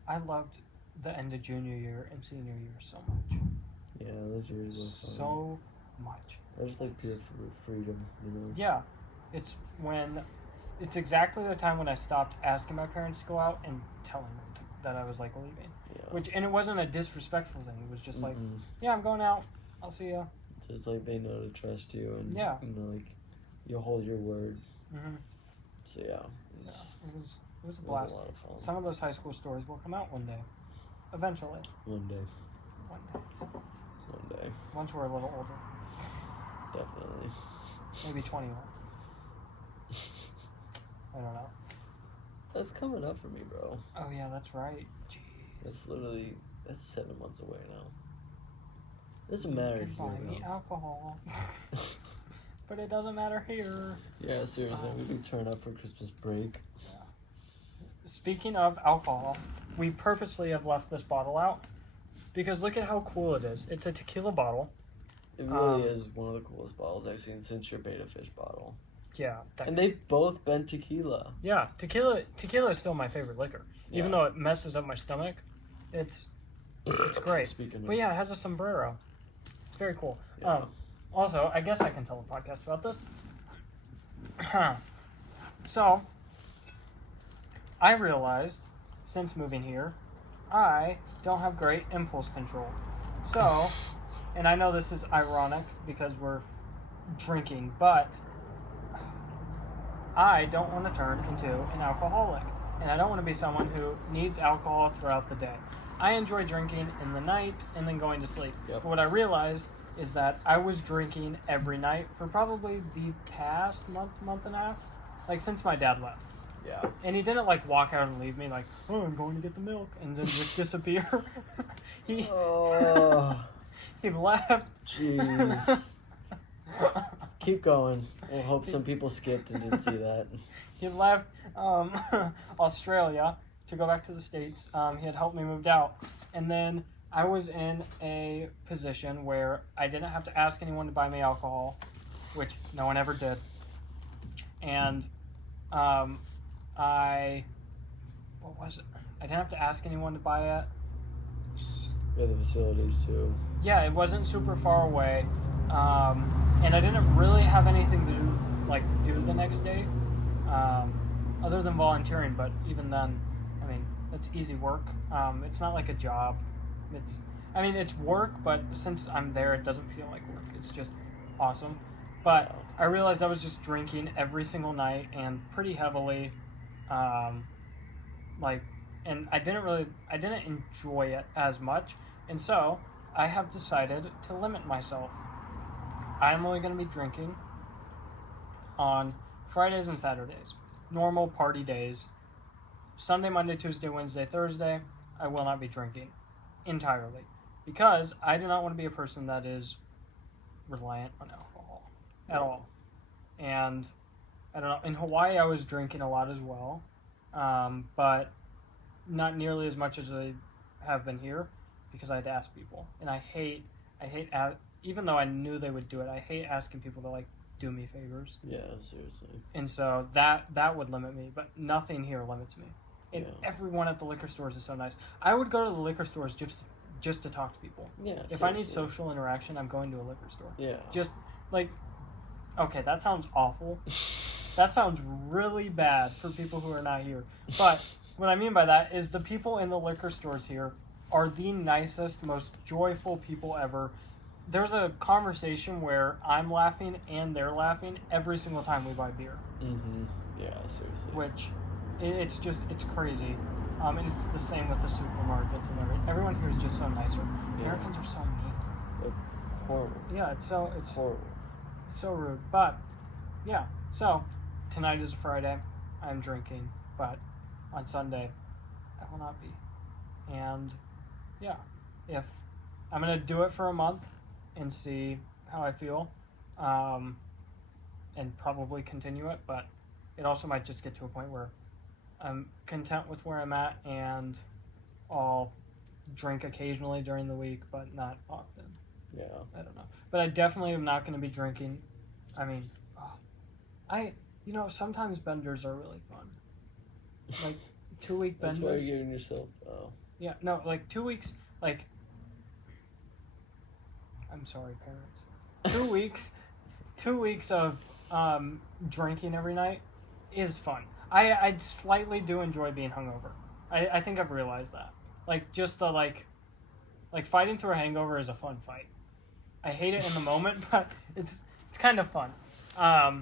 I loved the end of junior year and senior year so much. Yeah, those years were fun. So much. I just like pure freedom, you know? Yeah. It's exactly the time when I stopped asking my parents to go out and telling them that I was like leaving. Yeah. And it wasn't a disrespectful thing. It was just like, Mm-mm. yeah, I'm going out. I'll see ya. So it's like they know to trust you and Yeah. you know, like you'll hold your word. Mm-hmm. So yeah, It was a a blast. lot of fun. Some of those high school stories will come out one day. Eventually. One day. Once we're a little older. Definitely. Maybe 21. I don't know. That's coming up for me, bro. Oh yeah, that's right. Jeez. That's 7 months away now. Doesn't matter You can buy here, me though. alcohol. But it doesn't matter here. Yeah, seriously, we can turn up for Christmas break. Yeah. Speaking of alcohol, we purposely have left this bottle out because look at how cool it is. It's a tequila bottle. It really is one of the coolest bottles I've seen since your Beta Fish bottle. Yeah. And they've both been tequila. Yeah, tequila is still my favorite liquor. Yeah. Even though it messes up my stomach, it's great. But yeah, it has a sombrero. It's very cool. Yeah. Also, I guess I can tell the podcast about this. So, I realized, since moving here, I don't have great impulse control. So, and I know this is ironic because we're drinking, but I don't want to turn into an alcoholic. And I don't want to be someone who needs alcohol throughout the day. I enjoy drinking in the night and then going to sleep. Yep. But what I realized is that I was drinking every night for probably the past month and a half. Like, since my dad left. Yeah. And he didn't, like, walk out and leave me like, oh, I'm going to get the milk, and then just disappear. He left. Jeez. Keep going. We'll hope some people skipped and didn't see that. He left Australia to go back to the States. He had helped me move out. And then I was in a position where I didn't have to ask anyone to buy me alcohol, which no one ever did. And what was it? I didn't have to ask anyone to buy it. Yeah, the facilities too. Yeah, it wasn't super far away. And I didn't really have anything to do the next day, other than volunteering. But even then, I mean, it's easy work. It's not like a job. It's work, but since I'm there, it doesn't feel like work. It's just awesome. But I realized I was just drinking every single night and pretty heavily, and I didn't enjoy it as much. And so I have decided to limit myself. I'm only going to be drinking on Fridays and Saturdays, normal party days. Sunday, Monday, Tuesday, Wednesday, Thursday, I will not be drinking entirely because I do not want to be a person that is reliant on alcohol at all. And I don't know, in Hawaii I was drinking a lot as well, but not nearly as much as I have been here because I had to ask people. And I hate even though I knew they would do it, I hate asking people to like do me favors. Yeah, seriously. And so that would limit me, but nothing here limits me. And everyone at the liquor stores is so nice. I would go to the liquor stores just to talk to people. Yeah. If seriously. I need social interaction, I'm going to a liquor store. Yeah. Just like, okay, that sounds awful. That sounds really bad for people who are not here. But what I mean by that is the people in the liquor stores here are the nicest, most joyful people ever. There's a conversation where I'm laughing and they're laughing every single time we buy beer. Mm-hmm. Yeah, seriously. Which, it's crazy. And it's the same with the supermarkets and everything. Everyone here is just so nicer. Yeah. Americans are so mean. Like, horrible. Yeah, it's horrible. So rude. But, yeah. So, tonight is a Friday. I'm drinking. But on Sunday, I will not be. And, yeah. If I'm going to do it for a month and see how I feel, and probably continue it, but it also might just get to a point where I'm content with where I'm at and I'll drink occasionally during the week, but not often. Yeah. I don't know. But I definitely am not going to be drinking. I mean, sometimes benders are really fun. Like, 2-week benders. That's why you're giving yourself, Yeah, no, like 2 weeks, like, I'm sorry, parents. 2 weeks of drinking every night is fun. I slightly do enjoy being hungover. I think I've realized that. Like, just the, like fighting through a hangover is a fun fight. I hate it in the moment, but it's kind of fun.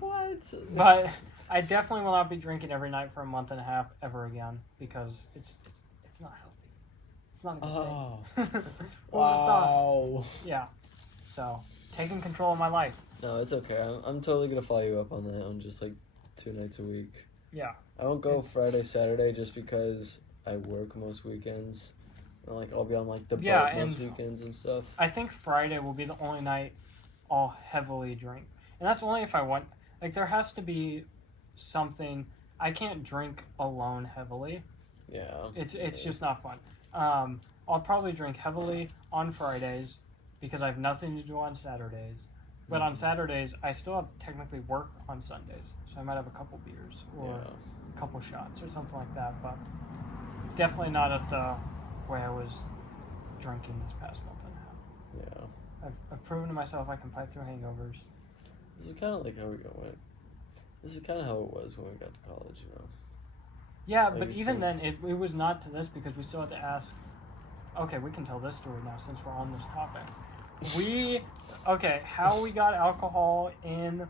What? But I definitely will not be drinking every night for a month and a half ever again because it's not healthy. It's not a good thing. Wow. Yeah. So, taking control of my life. No, it's okay. I'm totally gonna follow you up on that on just like 2 nights a week. Yeah. I won't go Friday, Saturday just because I work most weekends. And, like, I'll be on like the boat most weekends and stuff. I think Friday will be the only night I'll heavily drink. And that's only if I want. Like, there has to be something. I can't drink alone heavily. Yeah. It's just not fun. I'll probably drink heavily on Fridays because I have nothing to do on Saturdays. But on Saturdays, I still have technically work on Sundays. So I might have a couple beers or a couple shots or something like that. But definitely not at the way I was drinking this past month and a half. Yeah. I've proven to myself I can fight through hangovers. This is kind of like how we went. This is kind of how it was when we got to college, you know? Yeah, like, but even then, it was not to this because we still had to ask. Okay, we can tell this story now since we're on this topic. How we got alcohol in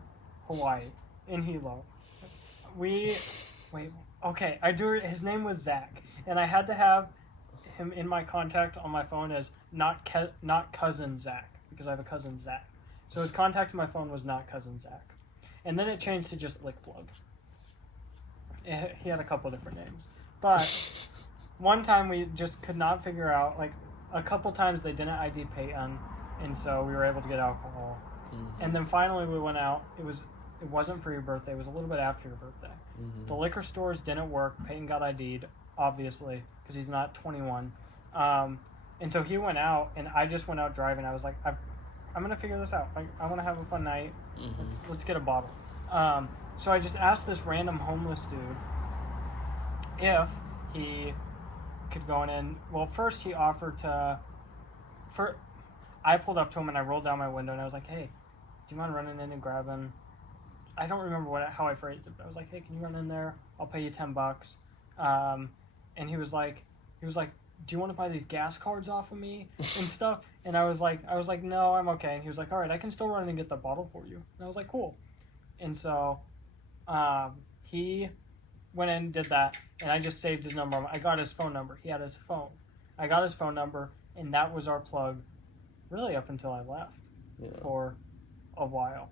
Hawaii, in Hilo. His name was Zach, and I had to have him in my contact on my phone as not cousin Zach, because I have a cousin Zach. So his contact on my phone was not cousin Zach. And then it changed to just Lick Plug. He had a couple different names. But one time we just could not figure out, like, a couple times they didn't ID Peyton, and so we were able to get alcohol. Mm-hmm. And then finally we went out. It wasn't for your birthday. It was a little bit after your birthday. Mm-hmm. The liquor stores didn't work. Peyton got ID'd, obviously, because he's not 21. And so he went out, and I just went out driving. I was like, I'm going to figure this out. I want to have a fun night. Mm-hmm. Let's get a bottle. So I just asked this random homeless dude if he could go in. Well, first he offered to... I pulled up to him and I rolled down my window and I was like, hey, do you mind running in and grabbing... I don't remember how I phrased it, but I was like, hey, can you run in there? I'll pay you $10. And he was like, do you want to buy these gas cards off of me and stuff? And I was like, no, I'm okay. And he was like, all right, I can still run and get the bottle for you. And I was like, cool. And so he went in and did that, and I just saved his number. I got his phone number. He had his phone. I got his phone number, and that was our plug really up until I left for a while.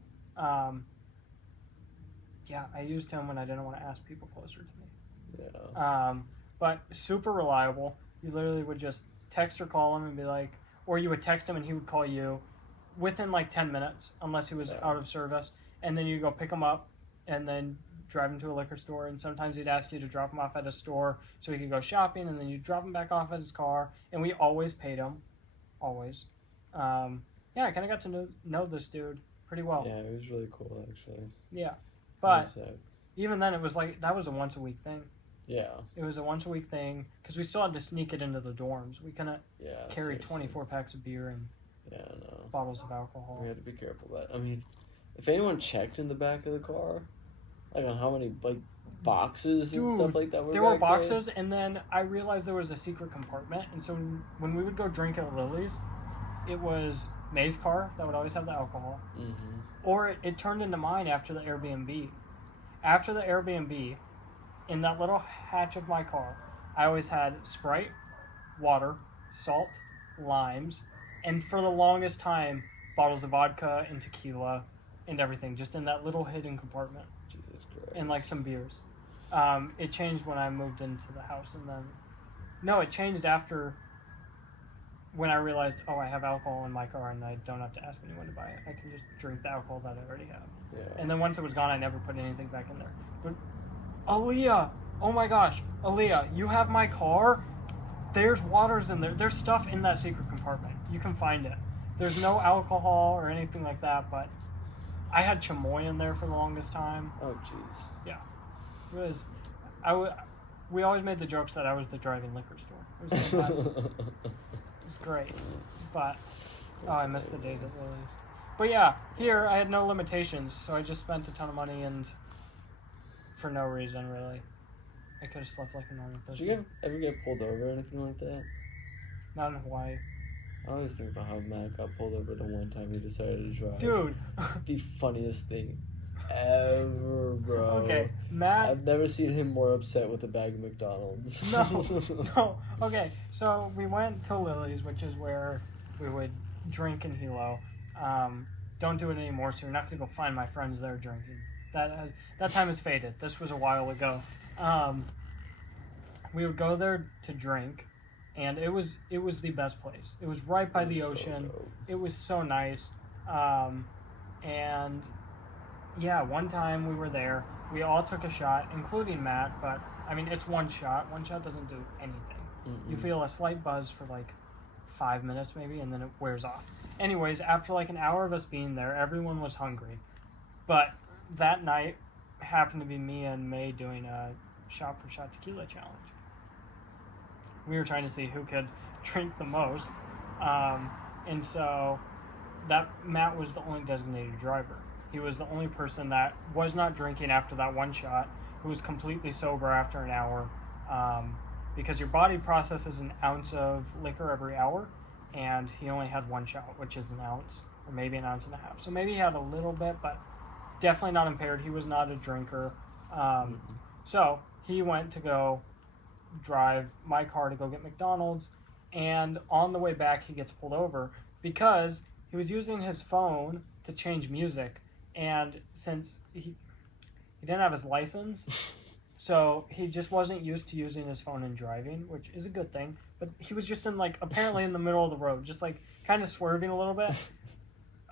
I used him when I didn't want to ask people closer to me. Yeah. But super reliable. You literally would just text or call him and be like, or you would text him and he would call you within like 10 minutes, unless he was out of service. And then you go pick him up and then drive him to a liquor store. And sometimes he'd ask you to drop him off at a store so he could go shopping. And then you drop him back off at his car. And we always paid him. Always. yeah, I kind of got to know this dude pretty well. Yeah, it was really cool, actually. Yeah, but Sick. even then, it was like that was a once a week thing. Yeah. It was a once a week thing because we still had to sneak it into the dorms. We couldn't carry seriously. 24 packs of beer and bottles of alcohol. We had to be careful. But I mean, if anyone checked in the back of the car, like on how many like boxes and stuff like that were there were boxes, and then I realized there was a secret compartment, and so when we would go drink at Lily's, it was May's car that would always have the alcohol, or it turned into mine after the Airbnb. After the Airbnb, in that little hatch of my car, I always had Sprite, water, salt, limes, and for the longest time, bottles of vodka and tequila and everything, just in that little hidden compartment. Jesus Christ. And like some beers. It changed when I moved into the house, and then... No, it changed after when I realized, I have alcohol in my car and I don't have to ask anyone to buy it. I can just drink the alcohol that I already have. Yeah. And then once it was gone, I never put anything back in there. But, Aaliyah! Oh my gosh, Aaliyah, you have my car? There's waters in there. There's stuff in that secret compartment. You can find it. There's no alcohol or anything like that, but I had chamoy in there for the longest time. Oh, jeez. Yeah. It was... We always made the jokes that I was the drive-in liquor store. It was fantastic. It was great. But, I miss the days at Lily's. But yeah, here I had no limitations, so I just spent a ton of money and for no reason, really. I could have slept like a normal person. Did you ever get pulled over or anything like that? Not in Hawaii. I always think about how Matt got pulled over the one time he decided to drive. Dude! The funniest thing ever, bro. Okay, Matt... I've never seen him more upset with a bag of McDonald's. No. Okay, so we went to Lily's, which is where we would drink in Hilo. Don't do it anymore, so you're not going to go find my friends there drinking. That time is faded. This was a while ago. We would go there to drink, and it was the best place. It was right by the ocean. It was so nice. And yeah, one time we were there. We all took a shot, including Matt, but I mean, it's one shot. One shot doesn't do anything. You feel a slight buzz for like 5 minutes maybe, and then it wears off. Anyways, after like an hour of us being there, everyone was hungry. But that night happened to be me and May doing a shot-for-shot tequila challenge. We were trying to see who could drink the most. And so that Matt was the only designated driver. He was the only person that was not drinking after that one shot, who was completely sober after an hour. Because your body processes an ounce of liquor every hour, and he only had one shot, which is an ounce, or maybe an ounce and a half. So maybe he had a little bit, but definitely not impaired. He was not a drinker. So he went to go drive my car to go get McDonald's, and on the way back he gets pulled over because he was using his phone to change music, and since he didn't have his license, so he just wasn't used to using his phone and driving, which is a good thing, but he was just apparently in the middle of the road, just kind of swerving a little bit.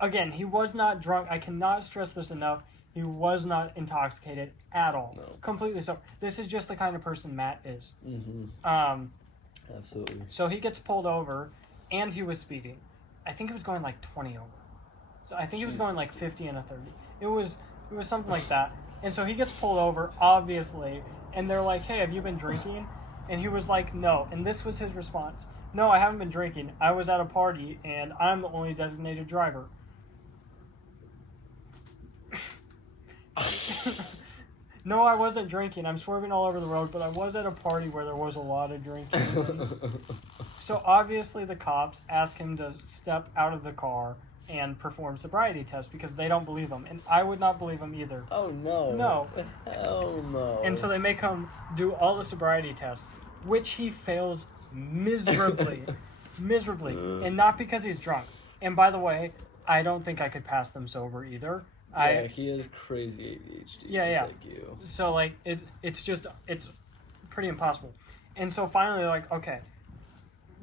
Again, he was not drunk. I cannot stress this enough. He was not intoxicated at all. No. Completely so. This is just the kind of person Matt is. Absolutely. So he gets pulled over, and he was speeding. I think he was going 20 over. So I think he was going 50 and a 30. It was something like that. And so he gets pulled over, obviously, and they're like, "Hey, have you been drinking?" And he was like, "No." And this was his response: "No, I haven't been drinking. I was at a party, and I'm the only designated driver." No, I wasn't drinking. I'm swerving all over the road, but I was at a party where there was a lot of drinking. So obviously the cops ask him to step out of the car and perform sobriety tests because they don't believe him. And I would not believe him either. Oh, no. No. Hell no. And so they make him do all the sobriety tests, which he fails miserably. Miserably. And not because he's drunk. And by the way, I don't think I could pass them sober either. Yeah, he has crazy ADHD. Yeah. Like you. So, it's pretty impossible. And so finally, they're like, "Okay,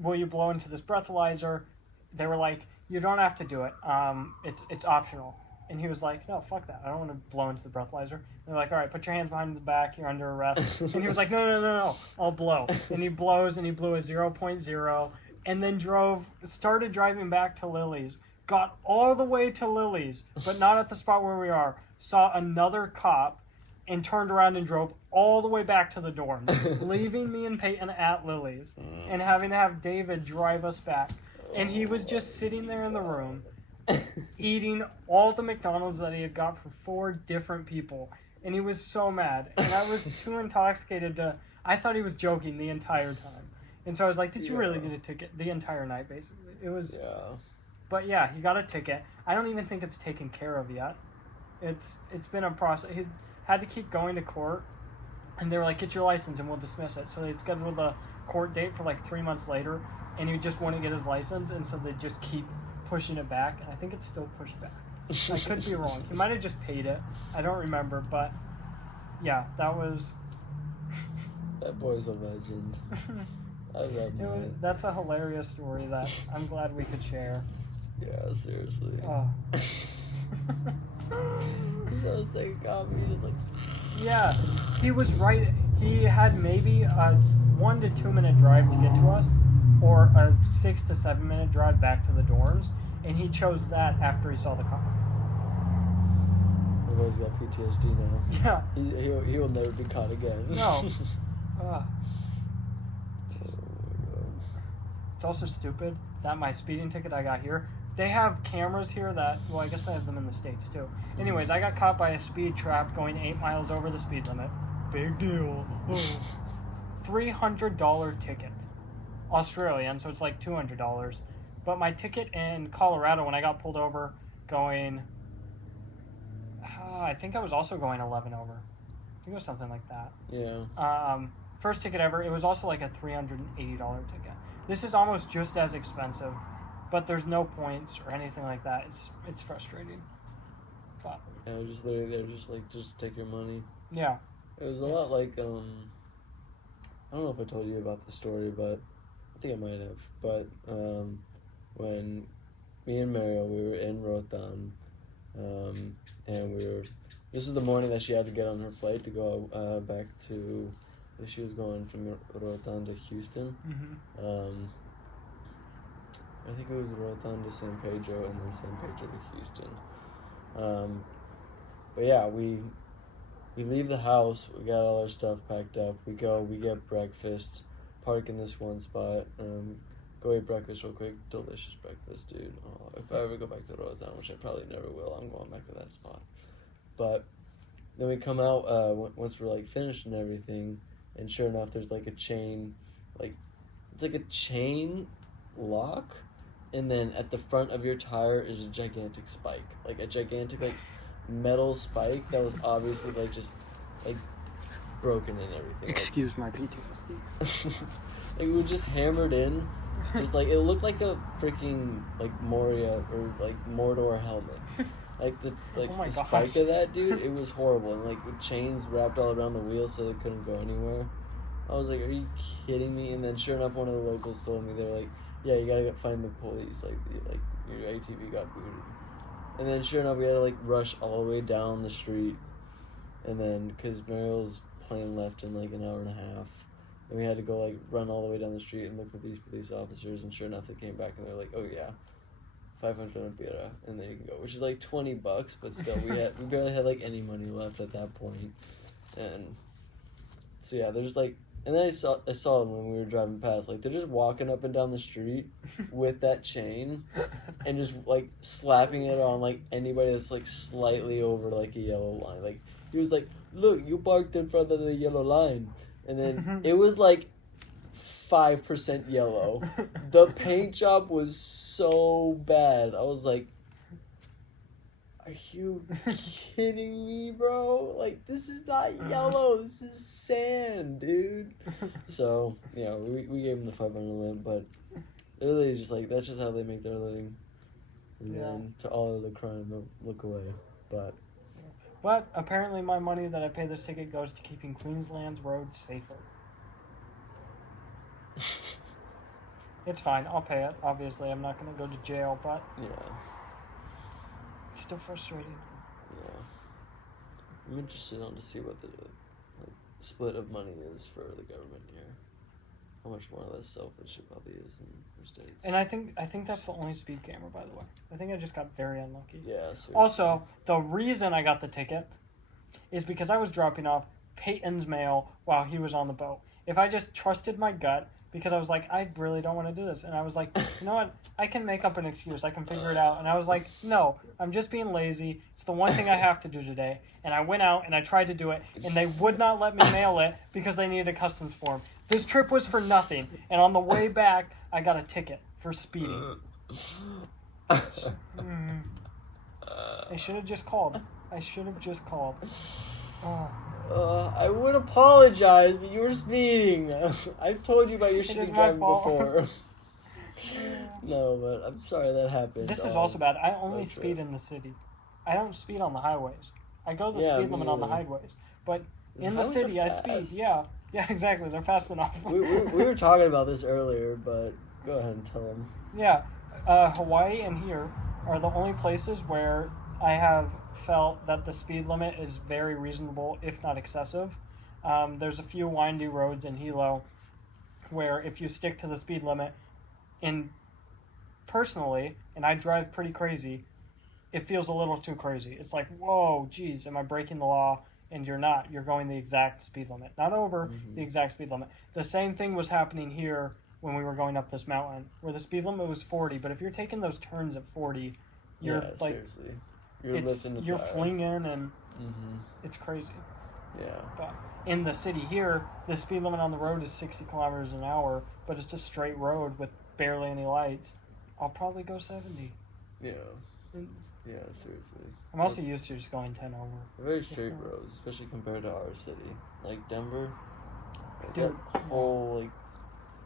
will you blow into this breathalyzer?" They were like, "You don't have to do it. It's optional." And he was like, "No, fuck that. I don't want to blow into the breathalyzer." And they're like, "All right, put your hands behind the back. You're under arrest." And he was like, No. I'll blow. And he blows, and he blew a 0.0, and then started driving back to Lily's got all the way to Lily's, but not at the spot where we are, saw another cop, and turned around and drove all the way back to the dorms, leaving me and Peyton at Lily's, and having to have David drive us back. And he was just sitting there in the room, eating all the McDonald's that he had got for 4 different people. And he was so mad. And I was too intoxicated to... I thought he was joking the entire time. And so I was like, did you really get a ticket? The entire night, basically. It was... Yeah. But yeah, he got a ticket. I don't even think it's taken care of yet. It's been a process. He had to keep going to court. And they were like, get your license and we'll dismiss it. So they scheduled a court date for like 3 months later. And he just wouldn't get his license. And so they just keep pushing it back. And I think it's still pushed back. I could be wrong. He might have just paid it. I don't remember, but yeah, that was... That boy's a legend. I love that. That's a hilarious story that I'm glad we could share. Yeah, seriously. Oh. So it's like, just like... Yeah, he was right. He had maybe a 1 to 2 minute drive to get to us, or a 6 to 7 minute drive back to the dorms, and he chose that after he saw the cop. Everybody's got PTSD now. Yeah. He will never be caught again. No. It's also stupid that my speeding ticket I got here, they have cameras here that, well, I guess they have them in the States too. Anyways, I got caught by a speed trap going 8 miles over the speed limit. Big deal. $300 ticket. Australian, so it's like $200. But my ticket in Colorado, when I got pulled over going, I think I was also going 11 over. I think it was something like that. Yeah. First ticket ever. It was also like a $380 ticket. This is almost just as expensive, but there's no points or anything like that. It's frustrating. But yeah, just literally they're just like, just take your money. Yeah. It was a lot like I don't know if I told you about the story, but I think I might have. But when me and Mario, we were in Rotan, and this is the morning that she had to get on her flight to go back to, she was going from Rotan to Houston. Mm-hmm. I think it was Rotan to San Pedro and then San Pedro to Houston. But yeah, we leave the house, we got all our stuff packed up, we get breakfast, park in this one spot, go eat breakfast real quick, delicious breakfast, dude. Oh, if I ever go back to Rotan, which I probably never will, I'm going back to that spot. But then we come out, once we're like finished and everything, and sure enough, there's like a chain, it's like a chain lock, and then at the front of your tire is a gigantic spike, like a gigantic metal spike that was obviously just broken and everything. Excuse my PTSD. It was just hammered in, just it looked like a freaking Moria or Mordor helmet. The spike of that, dude, it was horrible, and with chains wrapped all around the wheel so they couldn't go anywhere. I was like, are you kidding me? And then sure enough, one of the locals told me, they're like, yeah, you gotta find the police, your ATV got booted. And then sure enough, we had to rush all the way down the street, and then because Mario's plane left in an hour and a half, and we had to go run all the way down the street and look for these police officers, and sure enough, they came back and they're like, oh yeah, 500 lempiras, and then you can go, which is $20, but still, we barely had any money left at that point. And so yeah, they're just and then I saw them when we were driving past, they're just walking up and down the street with that chain and just slapping it on anybody that's slightly over a yellow line. He was look, you parked in front of the yellow line, and then it was 5% yellow. The paint job was so bad. I was like, are you kidding me, bro? This is not yellow. This is sand, dude. So, yeah, we gave him the 500 limp, but literally just that's just how they make their living. And then to all of the crime, look away. But apparently my money that I pay this ticket goes to keeping Queensland's roads safer. It's fine. I'll pay it. Obviously, I'm not going to go to jail, but yeah, it's still frustrating. Yeah, I'm interested to see what the split of money is for the government here. how much more or less selfish it probably is in the States. And I think that's the only speed camera, by the way. I think I just got very unlucky. Yeah. Seriously. Also, the reason I got the ticket is because I was dropping off Peyton's mail while he was on the boat. If I just trusted my gut, because I was like, I really don't want to do this. And I was like, you know what? I can make up an excuse. I can figure it out. And I was like, no, I'm just being lazy. It's the one thing I have to do today. And I went out and I tried to do it. And they would not let me mail it because they needed a customs form. This trip was for nothing. And on the way back, I got a ticket for speeding. I should have just called. Oh. I would apologize, but you were speeding. I told you about your shitty driving before. No, but I'm sorry that happened. This is also bad. I only speed in the city. I don't speed on the highways. I go the speed limit on the highways. But in the city, I speed. Yeah, exactly. They're fast enough. we were talking about this earlier, but go ahead and tell them. Yeah. Hawaii and here are the only places where I have felt that the speed limit is very reasonable, if not excessive. There's a few windy roads in Hilo where if you stick to the speed limit, personally, and I drive pretty crazy, it feels a little too crazy. It's like, whoa, geez, am I breaking the law? And you're not. You're going the exact speed limit. Not over the exact speed limit. The same thing was happening here when we were going up this mountain, where the speed limit was 40, but if you're taking those turns at 40, you're like... seriously. You're flinging and it's crazy. Yeah. But in the city here, the speed limit on the road is 60 kilometers an hour, but it's a straight road with barely any lights. I'll probably go 70. Yeah. Yeah, seriously. I'm also used to just going 10 over. Very straight roads, especially compared to our city. Like Denver, Dude, that whole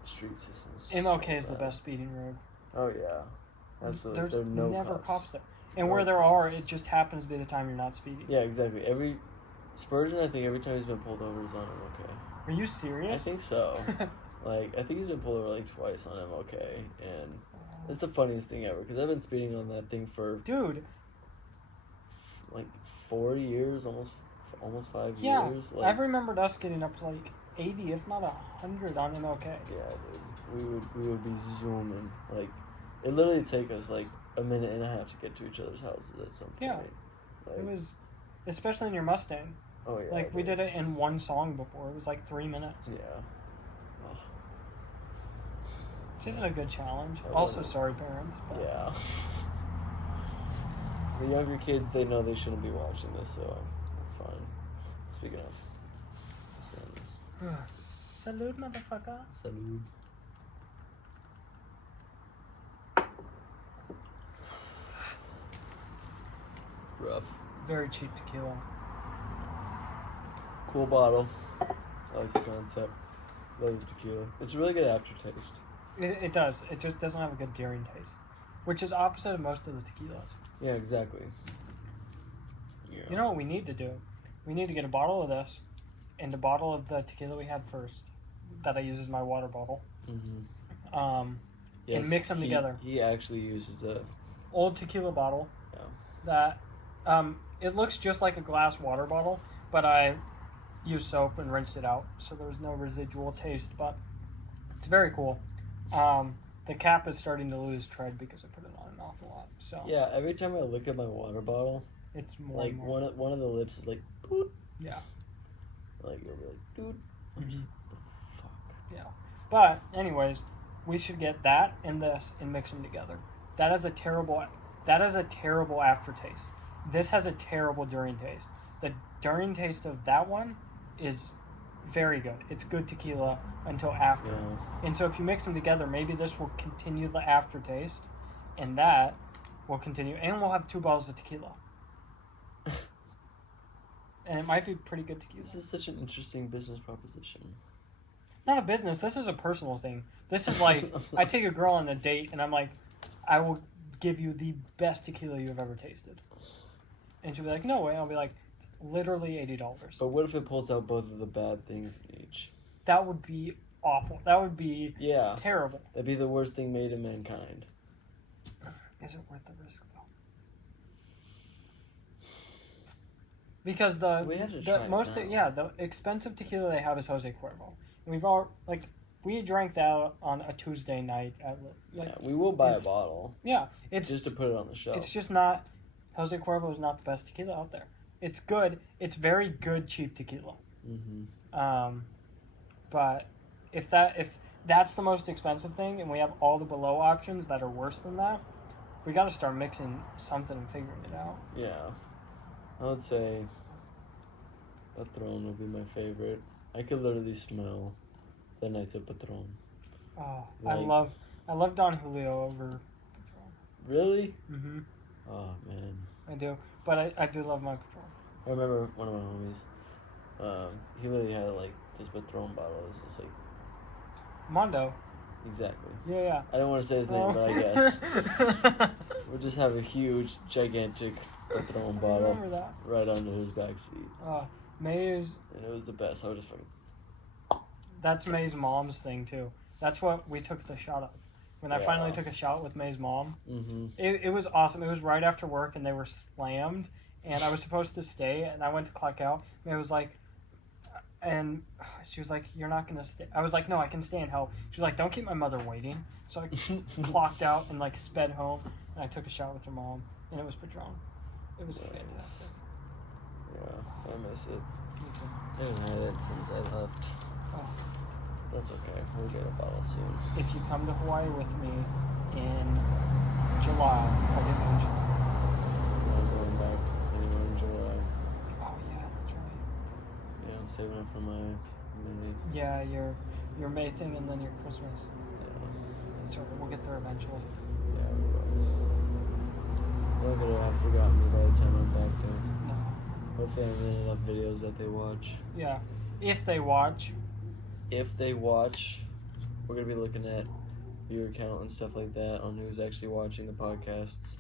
street system is MLK is the best speeding road. Oh yeah. Absolutely. There's no never cops there. And where there are, it just happens to be the time you're not speeding. Yeah, exactly. Spurgeon, I think every time he's been pulled over, he's on MLK. Are you serious? I think so. I think he's been pulled over twice on MLK, and it's the funniest thing ever, because I've been speeding on that thing for... Dude. 4 years, almost 5 yeah, years. I remembered us getting up to 80, if not 100 on MLK. Yeah, dude. We would be zooming. It literally take us a minute and a half to get to each other's houses at some point. Yeah. It was, especially in your Mustang. Oh yeah. We did it in one song before. It was 3 minutes. Yeah. Which isn't a good challenge. Also, sorry parents. But. Yeah. The younger kids, they know they shouldn't be watching this, so it's fine. Speaking of, Salud, motherfucker. Salud. Rough. Very cheap tequila. Cool bottle. I like the concept. Love the tequila. It's a really good aftertaste. It does. It just doesn't have a good daring taste, which is opposite of most of the tequilas. Yeah, exactly. Yeah. You know what we need to do? We need to get a bottle of this and a bottle of the tequila we had first that I use as my water bottle. Mm-hmm. Yes, and mix them together. He actually uses a old tequila bottle. Yeah. That it looks just like a glass water bottle, but I used soap and rinsed it out, so there's no residual taste. But it's very cool. The cap is starting to lose tread because I put it on an awful lot. So yeah, every time I look at my water bottle, it's more and more. one of the lips is boop. Yeah. You'll be dude. Mm-hmm. Fuck. Yeah. But anyways, we should get that and this and mix them together. That is a terrible aftertaste. This has a terrible during taste. The during taste of that one is very good. It's good tequila until after. Yeah. And so if you mix them together, maybe this will continue the aftertaste, and that will continue, and we'll have 2 bottles of tequila. And it might be pretty good tequila. This is such an interesting business proposition. Not a business. This is a personal thing. This is I take a girl on a date, and I'm like, I will give you the best tequila you've ever tasted. And she'll be like, no way. I'll be like, literally $80. But what if it pulls out both of the bad things in each? That would be awful. That would be terrible. That'd be the worst thing made in mankind. Is it worth the risk, though? Because the expensive tequila they have is Jose Cuervo. And we've all we drank that on a Tuesday night. We will buy a bottle. Yeah, it's just to put it on the shelf. It's just not. Jose Cuervo is not the best tequila out there. It's good. It's very good, cheap tequila. Mm-hmm. But if that's the most expensive thing, and we have all the below options that are worse than that, we got to start mixing something and figuring it out. Yeah, I would say Patron would be my favorite. I could literally smell the Nights of Patron. Oh, I love Don Julio over Patron. Really? Mm-hmm. Oh man. I do, but I do love my Patron. I remember one of my homies. He literally had like this Patron bottle. It was just like Mondo. Exactly. Yeah. I don't want to say his name, but I guess we'll just have a huge, gigantic Patron bottle right under his backseat. May's. And it was the best. I was just fucking. That's May's mom's thing too. That's what we took the shot of. When I finally took a shot with May's mom, it was awesome. It was right after work, and they were slammed, and I was supposed to stay, and I went to clock out. May was like, and she was like, "You're not gonna stay." I was like, "No, I can stay and help." She was like, "Don't keep my mother waiting." So I clocked out and like sped home, and I took a shot with her mom, and it was Patron. It was fantastic. Yeah, I miss it. Me too. I haven't had it since I left. Oh. That's okay. We'll get a bottle soon. If you come to Hawaii with me in July, I'll get you a shot. I'm going back anywhere in July. Oh yeah, that's right. Yeah, I'm saving it for my May. Yeah, your May thing and then your Christmas. Yeah. That's right. We'll get there eventually. Yeah, we will. They're gonna have forgotten me by the time I'm back there. No. Hopefully I made enough videos that they watch. Yeah, if they watch. If they watch, we're going to be looking at viewer count and stuff like that on who's actually watching the podcasts.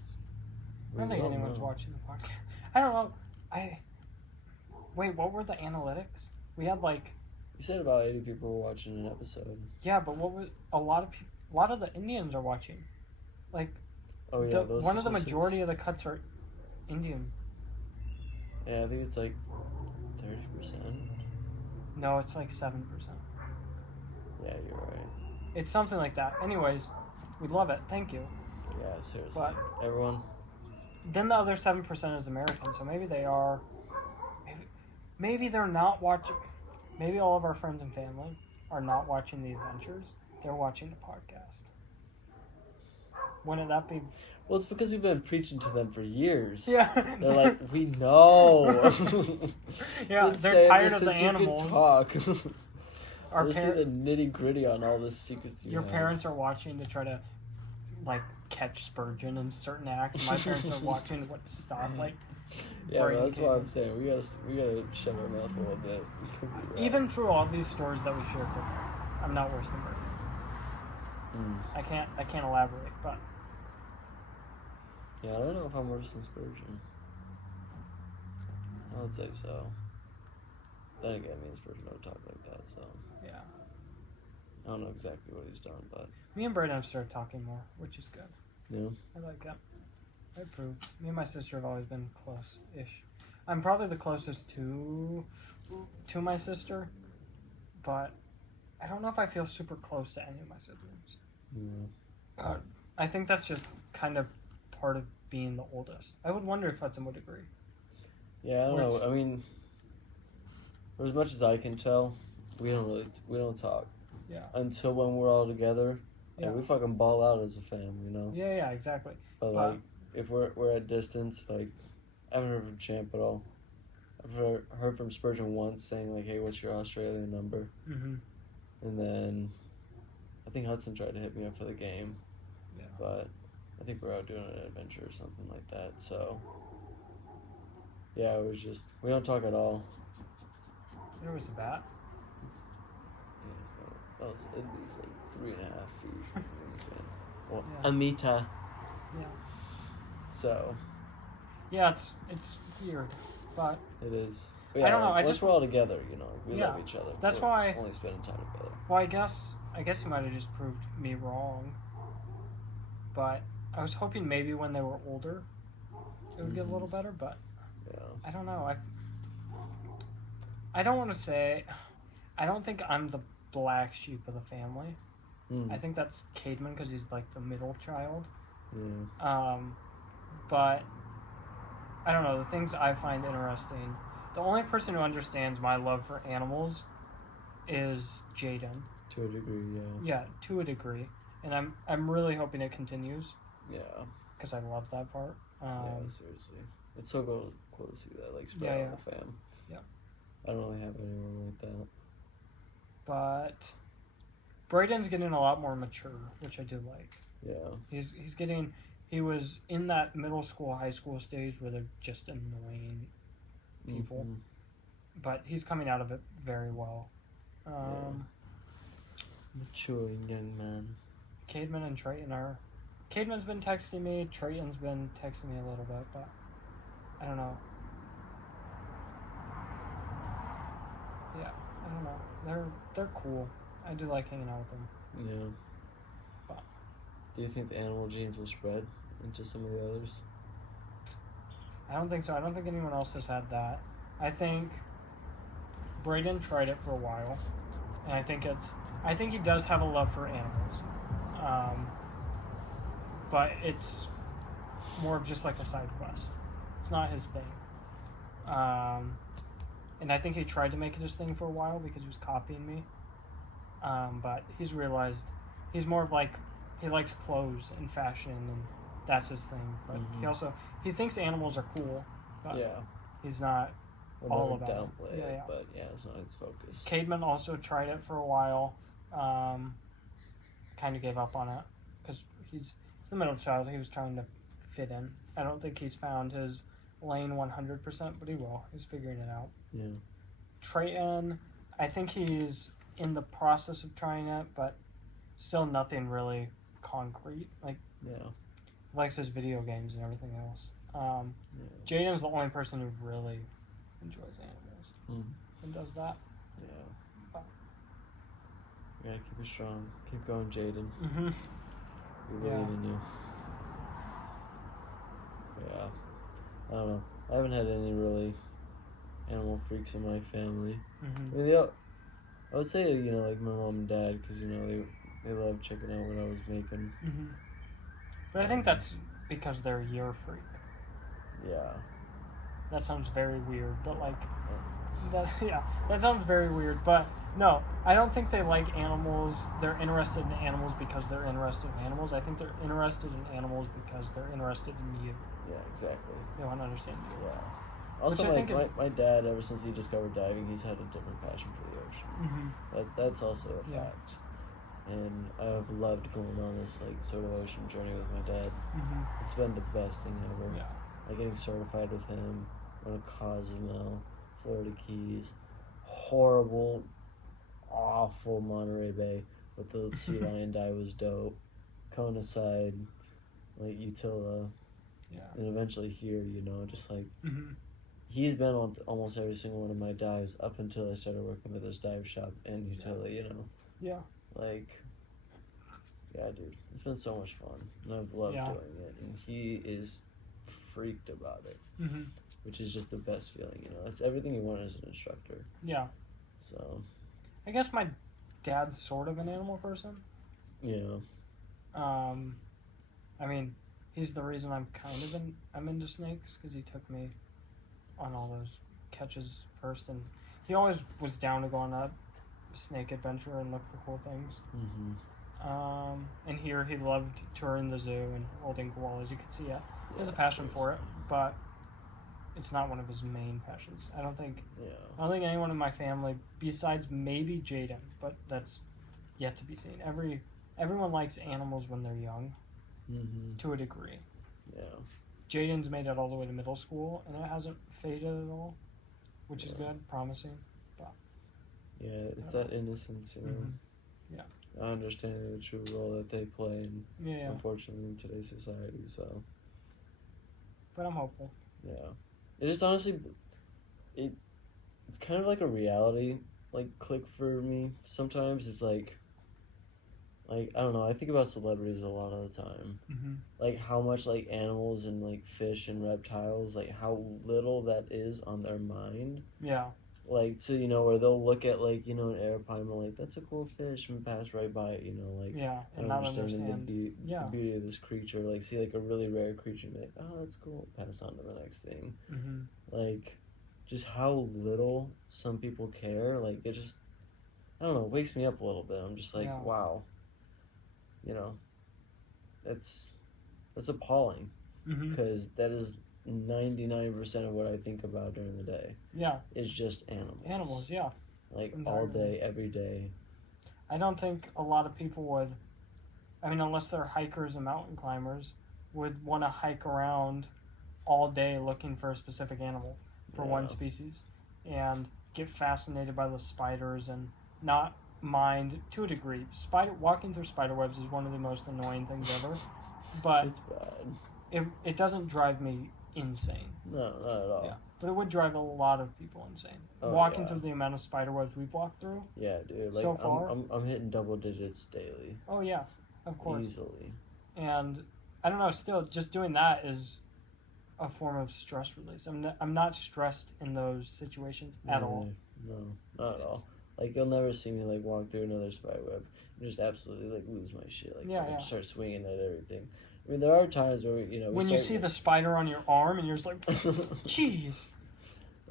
I don't think anyone's watching the podcast. I don't know. Wait, what were the analytics? We had like... You said about 80 people were watching an episode. Yeah, but what was... A lot of the Indians are watching. Like... Oh yeah, one of the majority of the cuts are Indian. Yeah, I think it's like 30%. No, it's like 7%. Yeah, you're right. It's something like that. Anyways, we love it. Thank you. Yeah, seriously. But everyone. Then the other 7% is American, so maybe they are. Maybe they're not watching. Maybe all of our friends and family are not watching the adventures. They're watching the podcast. Wouldn't that be? Well, it's because we've been preaching to them for years. Yeah. They're like, we know. Yeah, they're tired of the you animals. Can talk. Our see the nitty gritty on all this secrets. Your parents are watching to try to, like, catch Spurgeon in certain acts. My parents are watching what to stop, like. Yeah, that's why I'm saying we gotta shut our mouth a little bit. Even through all these stories that we shared so far, I'm not worse than Brady. I can't elaborate, but. Yeah, I don't know if I'm worse than Spurgeon. I would say so. Then again, me and Spurgeon don't talk like that, so. Yeah. I don't know exactly what he's done, but. Me and Brayden have started talking more, which is good. Yeah. I like that. I approve. Me and my sister have always been close-ish. I'm probably the closest to my sister, but I don't know if I feel super close to any of my siblings. Yeah. I think that's just kind of part of being the oldest. I would wonder if Hudson would agree. Yeah, I don't know. I mean, for as much as I can tell, we don't talk. Yeah. Until when we're all together, yeah. And we fucking ball out as a fam, you know. Yeah, exactly. But like, if we're at distance, like, I haven't heard from Champ at all. I've heard from Spurgeon once saying like, "Hey, what's your Australian number?" And then I think Hudson tried to hit me up for the game. Yeah. But I think we're out doing an adventure or something like that. So yeah, it was just we don't talk at all. There was a bat. That was at least like 3.5 feet. Well, yeah. A meter. Yeah. So. Yeah, it's weird, but it is. But yeah, I don't know. Once we're all together, you know, we love each other. That's why only spending time together. Well, I guess you might have just proved me wrong. But I was hoping maybe when they were older, it would get a little better. But yeah. I don't know. I don't want to say. I don't think I'm the black sheep of the family. Mm. I think that's Cademan because he's like the middle child. Yeah. But I don't know, the things I find interesting. The only person who understands my love for animals is Jaden. To a degree, yeah. Yeah, to a degree, and I'm really hoping it continues. Yeah. Because I love that part. Yeah, seriously, it's so cool to see that like spread out the fam. Yeah. I don't really have anyone like that. But Braden's getting a lot more mature, which I do like. Yeah. He's getting. He was in that middle school, high school stage where they're just annoying people. Mm-hmm. But he's coming out of it very well. Maturing young man. Cademan and Triton are... Cademan's been texting me, Triton's been texting me a little bit, but I don't know. Yeah, I don't know. They're cool. I do like hanging out with them. Yeah. But do you think the animal genes will spread into some of the others? I don't think so. I don't think anyone else has had that. I think Braden tried it for a while, and I think he does have a love for animals, but it's more of just like a side quest. It's not his thing, and I think he tried to make it his thing for a while because he was copying me, but he's realized he's more of like he likes clothes and fashion, and that's his thing. But he thinks animals are cool, but he's not. All about downplay it. Yeah. But yeah, it's not his focus. Cademan also tried it for a while. Kind of gave up on it because he's the middle child. He was trying to fit in. I don't think he's found his lane 100%, but he will. He's figuring it out. Yeah. Triton, I think he's in the process of trying it, but still nothing really concrete. Like, he likes his video games and everything else. Jaden's the only person who really enjoys animals and does that. Yeah. You gotta keep it strong. Keep going, Jaden. Mm-hmm. We believe in you. Yeah. I don't know. I haven't had any really animal freaks in my family. Mm-hmm. I mean, I would say, like my mom and dad, because, they love checking out what I was making. Mm-hmm. But I think that's because they're your freak. Yeah. That sounds very weird, but that sounds very weird, but no, I don't think they like animals. They're interested in animals because they're interested in animals. I think they're interested in animals because they're interested in you. Yeah, exactly. They want to understand you. Yeah. Also, my dad, ever since he discovered diving, he's had a different passion for the ocean. Mm-hmm. That's also a fact. And I've loved going on this sort of ocean journey with my dad. Mm-hmm. It's been the best thing ever. Yeah. Like getting certified with him, going to Cozumel, Florida Keys, horrible, awful Monterey Bay, but the sea lion dive was dope. Kona side, Utila, and eventually here, just he's been on almost every single one of my dives up until I started working at this dive shop in Utila, Yeah. Yeah, dude, it's been so much fun, and I've loved doing it, and he is freaked about it, which is just the best feeling, It's everything you want as an instructor. Yeah. So. I guess my dad's sort of an animal person. Yeah. I mean, he's the reason I'm into snakes, because he took me on all those catches first, and he always was down to go on a snake adventure and look for cool things. Mm-hmm. And here he loved touring the zoo and holding koalas. You could see it. He has a passion for it, but it's not one of his main passions. I don't think anyone in my family, besides maybe Jaden, but that's yet to be seen. Everyone likes animals when they're young, to a degree. Yeah. Jaden's made it all the way to middle school, and it hasn't faded at all, which is good, promising. But yeah, it's that innocence, Yeah. Understanding the true role that they play, unfortunately, in today's society. So. But I'm hopeful. Yeah. It just honestly, it's kind of like a reality click for me. Sometimes it's like I don't know. I think about celebrities a lot of the time, how much animals and fish and reptiles, how little that is on their mind. Yeah. Like, so, you know, where they'll look at, like, you know, an airplane and like, that's a cool fish, and pass right by it, you know, like, Yeah, and and not understanding understand. the beauty of this creature, like, see, like, a really rare creature, and be like, oh, that's cool, pass on to the next thing. Mm-hmm. Like, just how little some people care, like, it just, I don't know, it wakes me up a little bit. I'm just like, wow, you know, that's appalling, because that is 99% of what I think about during the day. Yeah. Is just animals. Animals, yeah. Like, all day, every day. I don't think a lot of people would, I mean, unless they're hikers and mountain climbers, would want to hike around all day looking for a specific animal for one species and get fascinated by the spiders and not mind, to a degree. Walking through spider webs is one of the most annoying things ever, but it's bad. It doesn't drive me insane. No, not at all. Yeah, but it would drive a lot of people insane. Walking through the amount of spider webs we've walked through. Yeah, dude. Like, so far, I'm hitting double digits daily. Oh yeah, of course. Easily. And I don't know. Still, just doing that is a form of stress release. I'm not stressed in those situations at all. No, not at all. Like, you'll never see me like walk through another spider web and just absolutely like lose my shit. Like, start swinging at everything. I mean, there are times where, you know, when you see the spider on your arm and you're just like, jeez.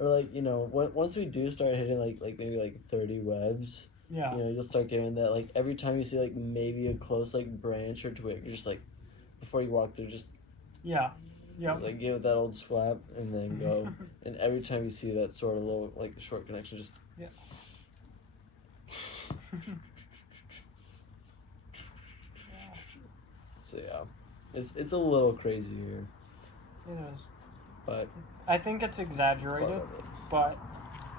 Or like, you know, once we do start hitting like maybe like 30 webs, you know, you'll start getting that, like, every time you see like maybe a close like branch or twig, you're just like, before you walk through, just just, like, give it that old swap and then go. And every time you see that sort of little like short connection, just So it's a little crazy here. It is. But I think it's exaggerated. But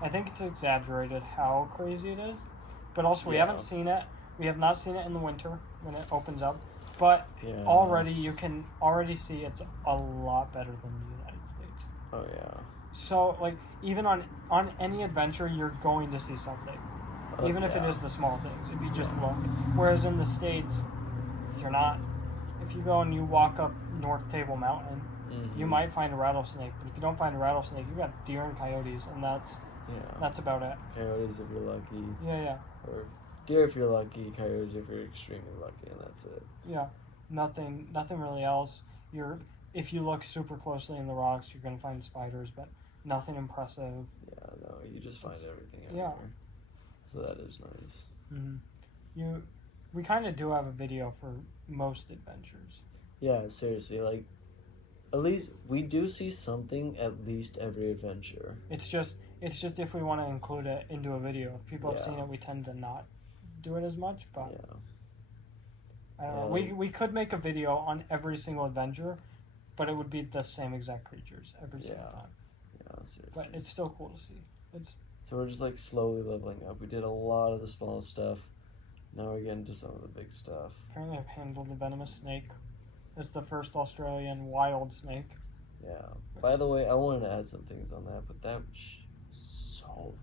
I think it's exaggerated how crazy it is. But also, we haven't seen it. We have not seen it in the winter when it opens up. But already you can already see it's a lot better than the United States. Oh yeah. So like even on any adventure, you're going to see something, even if it is the small things. If you just look. Whereas in the States, you're not. If you go and you walk up North Table Mountain, you might find a rattlesnake. But if you don't find a rattlesnake, you got deer and coyotes, and that's about it. Coyotes if you're lucky. Yeah. Or deer if you're lucky, coyotes if you're extremely lucky, and that's it. Yeah, nothing really else. If you look super closely in the rocks, you're gonna find spiders, but nothing impressive. Yeah, no, you just find everything everywhere. So that is nice. We kind of do have a video for most adventures. Yeah, seriously, like, at least we do see something at least every adventure. It's just if we want to include it into a video. If people have seen it, we tend to not do it as much, but I don't know. We could make a video on every single adventure, but it would be the same exact creatures every single time. Yeah, seriously. But it's still cool to see. So we're just like slowly leveling up. We did a lot of the small stuff. Now we're getting to some of the big stuff. Apparently I've handled the venomous snake. It's the first Australian wild snake. Yeah. By the way, I wanted to add some things on that, but that was so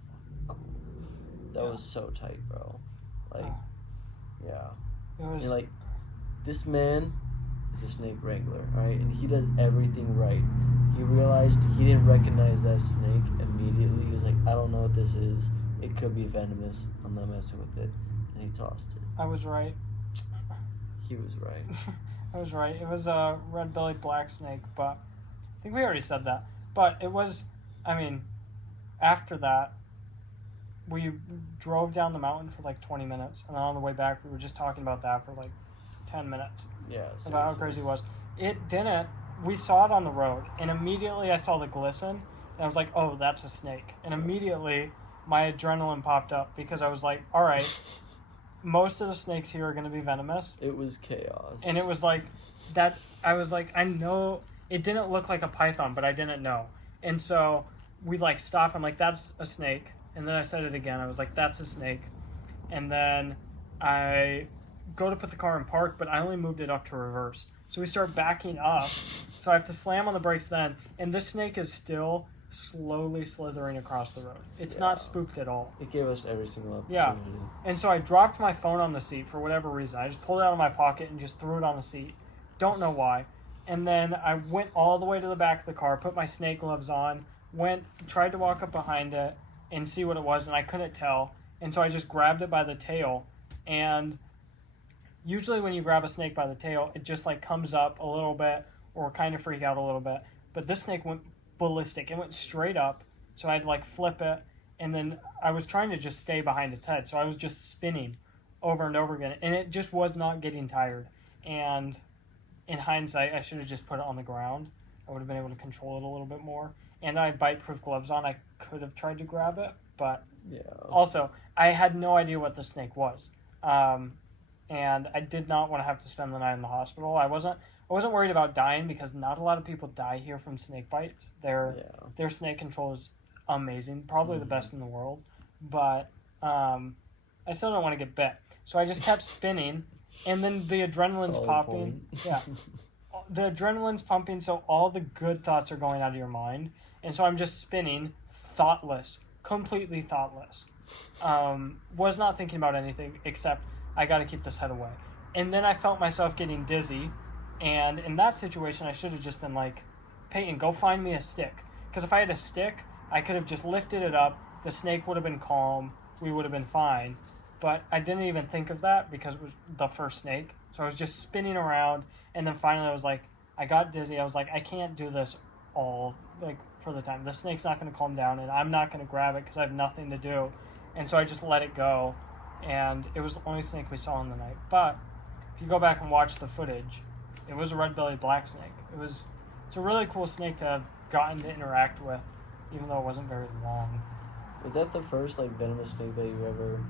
fucking cool. That was so tight, bro. Like, And like, this man is a snake wrangler, right? And he does everything right. He realized he didn't recognize that snake immediately. He was like, I don't know what this is. It could be venomous. I'm not messing with it. And he tossed it. I was right. He was right. I was right. It was a red-bellied black snake, but I think we already said that. But it was, I mean, after that, we drove down the mountain for like 20 minutes, and then on the way back, we were just talking about that for like 10 minutes. Yeah, seriously. About how crazy it was. It didn't. We saw it on the road, and immediately I saw the glisten, and I was like, oh, that's a snake. And immediately, my adrenaline popped up, because I was like, all right, most of the snakes here are going to be venomous. It was chaos. And it was like, that, I was like, I know, it didn't look like a python, but I didn't know. And so, we like stopped, I'm like, that's a snake. And then I said it again, I was like, that's a snake. And then I go to put the car in park, but I only moved it up to reverse. So we start backing up, so I have to slam on the brakes then, and this snake is still slowly slithering across the road. It's not spooked at all. It gave us every single opportunity. Yeah, and so I dropped my phone on the seat for whatever reason. I just pulled it out of my pocket and just threw it on the seat. Don't know why. And then I went all the way to the back of the car, put my snake gloves on, tried to walk up behind it, and see what it was, and I couldn't tell. And so I just grabbed it by the tail. And usually when you grab a snake by the tail, it just like comes up a little bit or kind of freak out a little bit. But this snake went ballistic. It went straight up. So I had to like flip it. And then I was trying to just stay behind its head. So I was just spinning over and over again. And it just was not getting tired. And in hindsight, I should have just put it on the ground. I would have been able to control it a little bit more. And I had bite-proof gloves on. I could have tried to grab it. But also, I had no idea what the snake was. And I did not want to have to spend the night in the hospital. I wasn't worried about dying because not a lot of people die here from snake bites. Their snake control is amazing, probably the best in the world. But I still don't want to get bit. So I just kept spinning, and then the adrenaline's popping. Yeah, the adrenaline's pumping, so all the good thoughts are going out of your mind. And so I'm just spinning, thoughtless, completely thoughtless. Was not thinking about anything except I got to keep this head away. And then I felt myself getting dizzy. And in that situation, I should have just been like, Peyton, go find me a stick. Because if I had a stick, I could have just lifted it up. The snake would have been calm. We would have been fine. But I didn't even think of that because it was the first snake. So I was just spinning around. And then finally I was like, I got dizzy. I was like, I can't do this all like for the time. The snake's not going to calm down. And I'm not going to grab it because I have nothing to do. And so I just let it go. And it was the only snake we saw in the night. But if you go back and watch the footage, it was a red-bellied black snake. It's a really cool snake to have gotten to interact with, even though it wasn't very long. Was that the first like venomous snake that you ever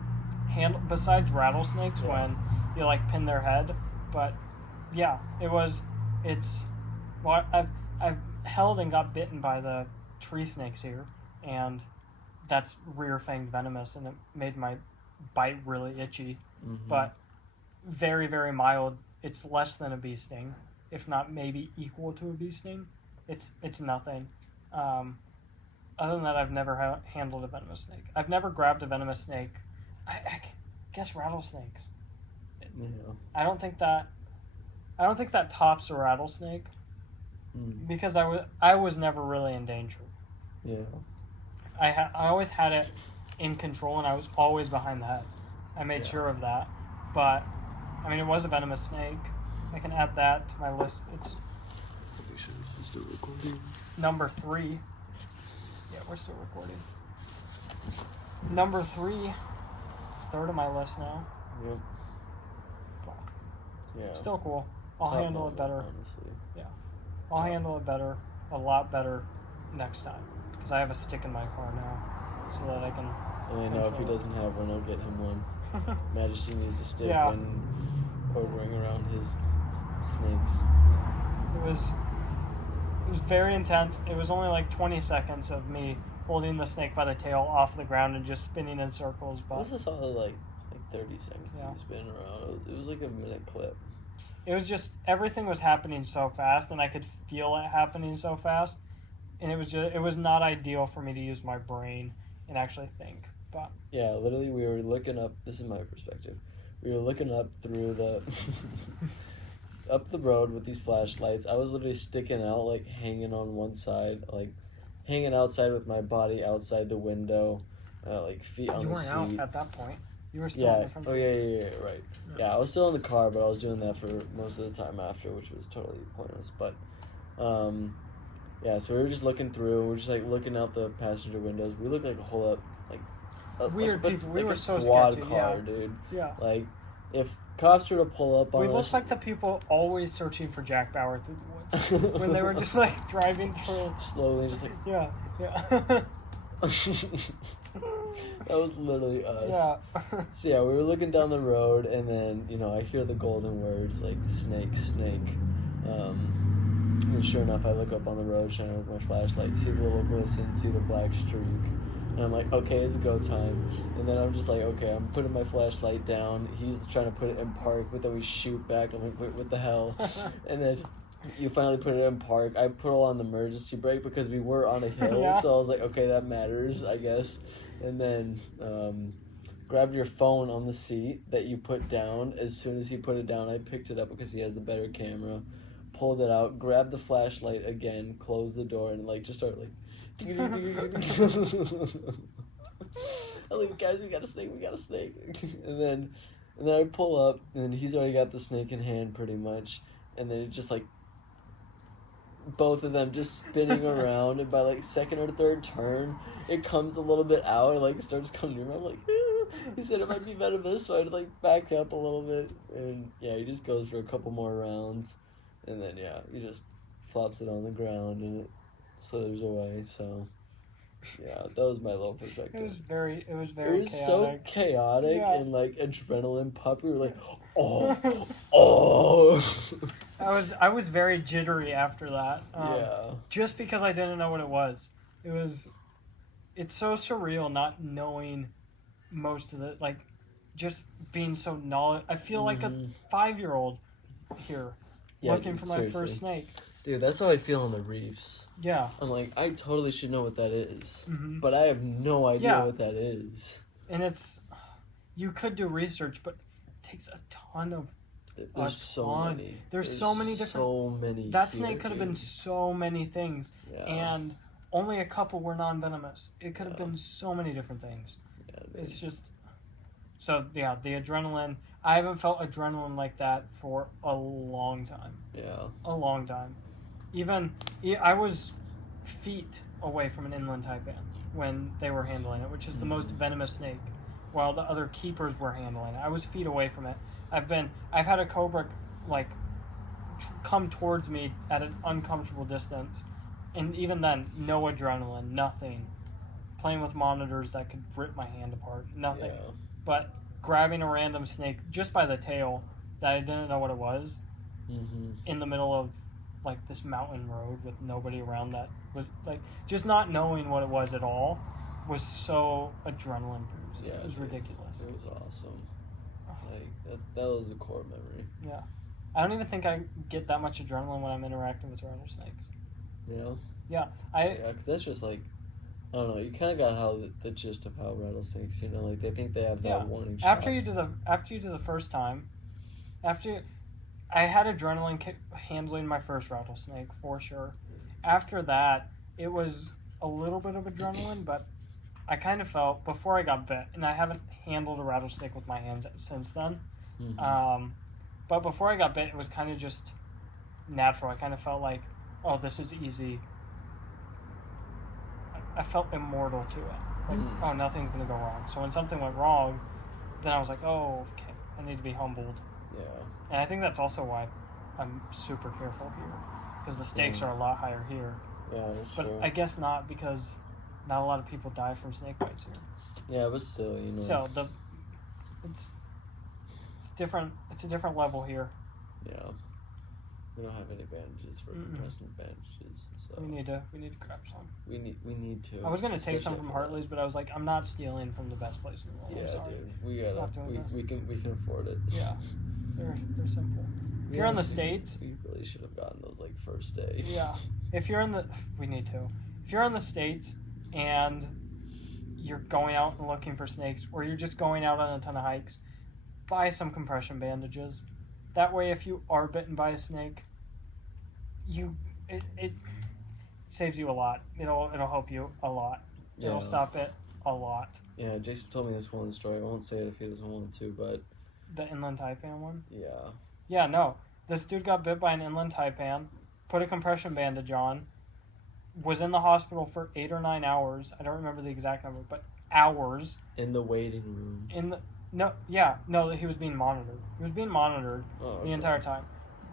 handled? Besides rattlesnakes, when you like pin their head, but yeah, I've held and got bitten by the tree snakes here, and that's rear-fanged venomous, and it made my bite really itchy, but very, very mild. It's less than a bee sting, if not maybe equal to a bee sting. It's nothing. Other than that, I've never handled a venomous snake. I've never grabbed a venomous snake. I guess rattlesnakes. Yeah. I don't think that tops a rattlesnake because I was never really in danger. Yeah. I always had it in control, and I was always behind the head. I made sure of that. But, I mean, it was a venomous snake. I can add that to my list. It's still recording. Number 3. Yeah, we're still recording. Number 3. It's third on my list now. Yep. But Yeah. still cool. I'll handle it better. Honestly. Yeah. I'll handle it better. A lot better next time. Because I have a stick in my car now. So that I can... And I know if he doesn't have one, I'll get him one. Majesty needs a stick Yeah. when ordering around his snakes. It was very intense. It was only like 20 seconds of me holding the snake by the tail off the ground and just spinning in circles. But This is all like 30 seconds Yeah. you spin around. It was like a minute clip. it was just, everything was happening so fast, and I could feel it happening so fast. And it was not ideal for me to use my brain and actually think. But Yeah, literally we were looking up, this is my perspective, we were looking up through the, up the road with these flashlights. I was literally sticking out, like hanging on one side, like hanging outside with my body outside the window, like feet on you the weren't seat. out at that point. You were still in the front seat. Yeah, right. Yeah, I was still in the car, but I was doing that for most of the time after, which was totally pointless. But, yeah, so we were just looking through. We were just like looking out the passenger windows. We looked like a whole up, like Weird people. We like were a so squad sketchy, car, yeah. dude. Yeah. Like if cops were to pull up on We us, looked like the people always searching for Jack Bauer through the woods. When they were just like driving through. slowly, just like Yeah. that was literally us. Yeah. So yeah, we were looking down the road, and then I hear the golden words like snake, snake. And sure enough, I look up on the road, shining with my flashlight, see the little glisten, see the black streak, and I'm like, okay, it's go time. And then I'm just like, okay, I'm putting my flashlight down. He's trying to put it in park, but then we shoot back. I'm like, what the hell? And then you finally put it in park. I put on the emergency brake because we were on a hill, Yeah. so I was like, okay, that matters, I guess. And then grabbed your phone on the seat that you put down. As soon as he put it down, I picked it up because he has the better camera. Pulled it out, grabbed the flashlight again, closed the door, and like just started like. I'm like, guys, we got a snake. and then I pull up, and he's already got the snake in hand, pretty much. And then it just like both of them just spinning around, and by like second or third turn, it comes a little bit out and like starts coming near me. I'm like, he said it might be venomous, so I'd like back up a little bit, and yeah, he just goes for a couple more rounds, and then yeah, he just flops it on the ground and it slithers away. So yeah, that was my little perspective. It was very It was chaotic. so chaotic Yeah. and like adrenaline pumped. We were like, oh. I was very jittery after that. Yeah. Just because I didn't know what it was. It's so surreal not knowing most of it. Like, just being so knowledgeable. I feel like a 5-year-old here looking for my first snake. Dude, that's how I feel on the reefs. Yeah. I'm like, I totally should know what that is. Mm-hmm. But I have no idea what that is. And you could do research, but it takes a ton of... There's so many. There's so many different... So many. That snake could have been so many things. Yeah. And only a couple were non-venomous. It could have been so many different things. Yeah, it's just... So, yeah, the adrenaline... I haven't felt adrenaline like that for a long time. Yeah. A long time. I was feet away from an inland taipan when they were handling it, which is the most venomous snake, while the other keepers were handling it. I was feet away from it. I've had a cobra, like, come towards me at an uncomfortable distance, and even then, no adrenaline, nothing. Playing with monitors that could rip my hand apart, nothing. Yeah. But grabbing a random snake just by the tail that I didn't know what it was, in the middle of, like, this mountain road with nobody around, that was, like, just not knowing what it was at all was so adrenaline-producing. Yeah, it was ridiculous. It was awesome. Like, that was a core memory. Yeah. I don't even think I get that much adrenaline when I'm interacting with rattlesnakes. Yeah? Yeah. Because that's just, like, I don't know, you kind of got the gist of how rattlesnakes, you know, like, they think they have that warning shot. After you do the first time, I had adrenaline handling my first rattlesnake, for sure. After that, it was a little bit of adrenaline, but I kind of felt, before I got bit, and I haven't handled a rattlesnake with my hands since then, but before I got bit, it was kind of just natural. I kind of felt like, oh, this is easy. I felt immortal to it. Like, oh, nothing's going to go wrong. So when something went wrong, then I was like, oh, okay, I need to be humbled. Yeah. And I think that's also why I'm super careful here. Because the stakes are a lot higher here. Yeah, that's but true. I guess not, because not a lot of people die from snake bites here. Yeah, but still, you know. So it's different. It's a different level here. Yeah. We don't have any bandages for compressing bandages. So we need to grab some. We need to. I was gonna take some from Hartley's, but I was like, I'm not stealing from the best place in the world. Yeah, I'm sorry. dude. We can afford it. Yeah. They're simple. If you're in the States, we really should have gotten those like first day. Yeah. If you're in the States and you're going out and looking for snakes, or you're just going out on a ton of hikes, buy some compression bandages. That way, if you are bitten by a snake, it saves you a lot. It'll help you a lot. Yeah. It'll stop it a lot. Yeah, Jason told me this one story. I won't say it if he doesn't want to, but the inland taipan one. Yeah. Yeah, no. This dude got bit by an inland taipan, put a compression bandage on, was in the hospital for 8 or 9 hours. I don't remember the exact number, but hours. In the waiting room. He was being monitored. He was being monitored the entire time.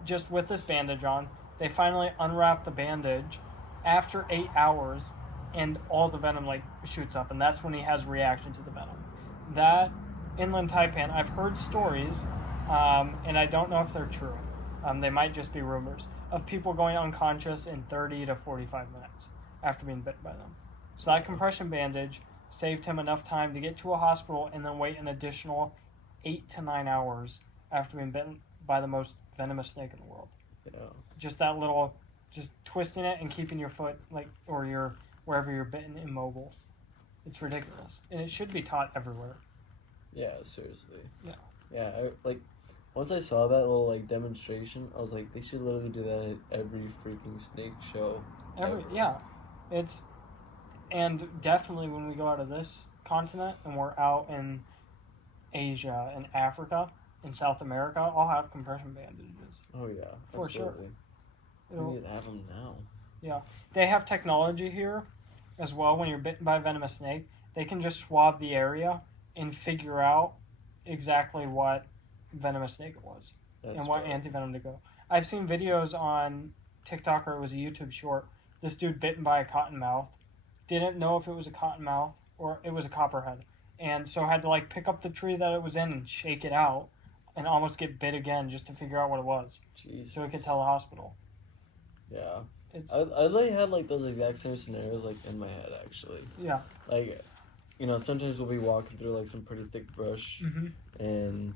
Just with this bandage on. They finally unwrapped the bandage after 8 hours, and all the venom shoots up, and that's when he has reaction to the venom. That inland taipan, I've heard stories, and I don't know if they're true. They might just be rumors of people going unconscious in 30 to 45 minutes after being bitten by them. So that compression bandage saved him enough time to get to a hospital and then wait an additional 8 to 9 hours after being bitten by the most venomous snake in the world. Yeah. Just that little, just twisting it and keeping your foot, or wherever you're bitten, immobile. It's ridiculous. And it should be taught everywhere. Yeah, seriously. Yeah. Yeah, once I saw that little, demonstration, I was like, they should literally do that at every freaking snake show. Yeah. And definitely when we go out of this continent and we're out in Asia and Africa and South America, I'll have compression bandages. Oh yeah, For absolutely. sure. We need to have them now. Yeah, they have technology here as well. When you're bitten by a venomous snake, they can just swab the area and figure out exactly what venomous snake it was and what antivenom to go. I've seen videos on TikTok, or it was a YouTube short. This dude bitten by a cottonmouth, didn't know if it was a cottonmouth or it was a copperhead, and so had to like pick up the tree that it was in and shake it out, and almost get bit again just to figure out what it was. Jesus. So he could tell the hospital. Yeah. It's, I like had like those exact same scenarios like in my head actually. yeah. Like, you know, sometimes we'll be walking through like some pretty thick brush, and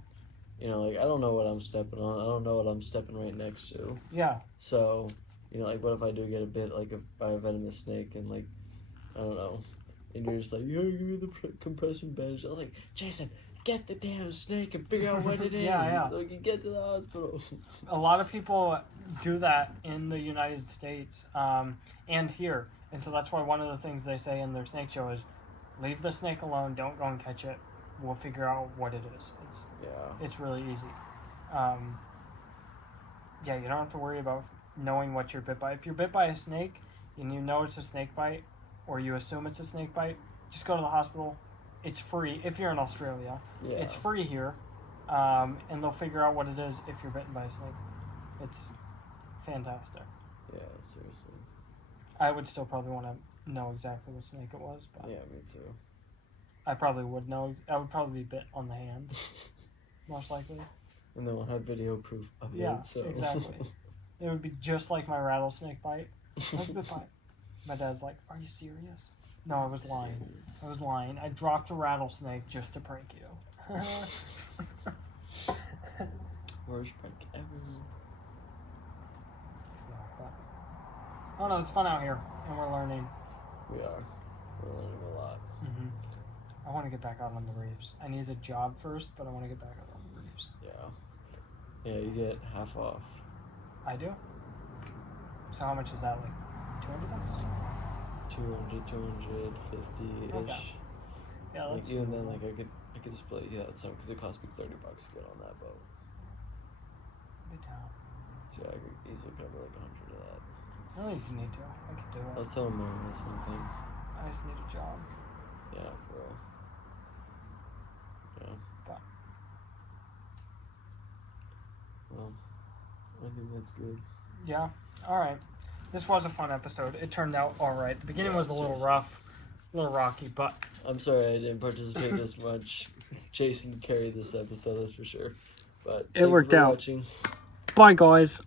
you know, like I don't know what I'm stepping on. I don't know what I'm stepping right next to. Yeah. So, you know, like what if I do get a bit like by a venomous snake and like I don't know, and you're just like, yo, give me the compression bandage. I was like, Jason, get the damn snake and figure out what it is. Yeah. So you can get to the hospital. A lot of people do that in the United States and here. And so that's why one of the things they say in their snake show is, leave the snake alone, don't go and catch it. We'll figure out what it is. It's really easy. Yeah, you don't have to worry about knowing what you're bit by. If you're bit by a snake and you know it's a snake bite, or you assume it's a snake bite, just go to the hospital. It's free if you're in Australia. Yeah. It's free here, and they'll figure out what it is if you're bitten by a snake. It's fantastic. Yeah, seriously. I would still probably want to know exactly what snake it was, but Yeah, me too. I probably would know. I would probably be bit on the hand, most likely. And then we'll have video proof of Yeah, it. So. exactly. It would be just like my rattlesnake bite. I was bit by. My dad's like, "Are you serious?" No, I was lying. I was lying. I dropped a rattlesnake just to prank you. Worst prank ever. I don't know, it's fun out here, and we're learning. We are. We're learning a lot. I want to get back out on the reefs. I need a job first, but I want to get back out on the reefs. Yeah. Yeah, you get half off. I do? So how much is that, like $200? 250-ish. Okay. Yeah, Like that's even then, like I could split you out some because it cost me $30 to get on that boat. Good job. So yeah, I could easily cover like 100 of that. I don't even need to. I could do it. I'll tell Mary that's something. I just need a job. Yeah, for real. Yeah. But. Well, I think that's good. Yeah. All right. This was a fun episode. It turned out all right. The beginning was a little seriously. rough, a little rocky, but I'm sorry I didn't participate this much. Jason carried this episode, that's for sure. But It worked out. watching. bye, guys.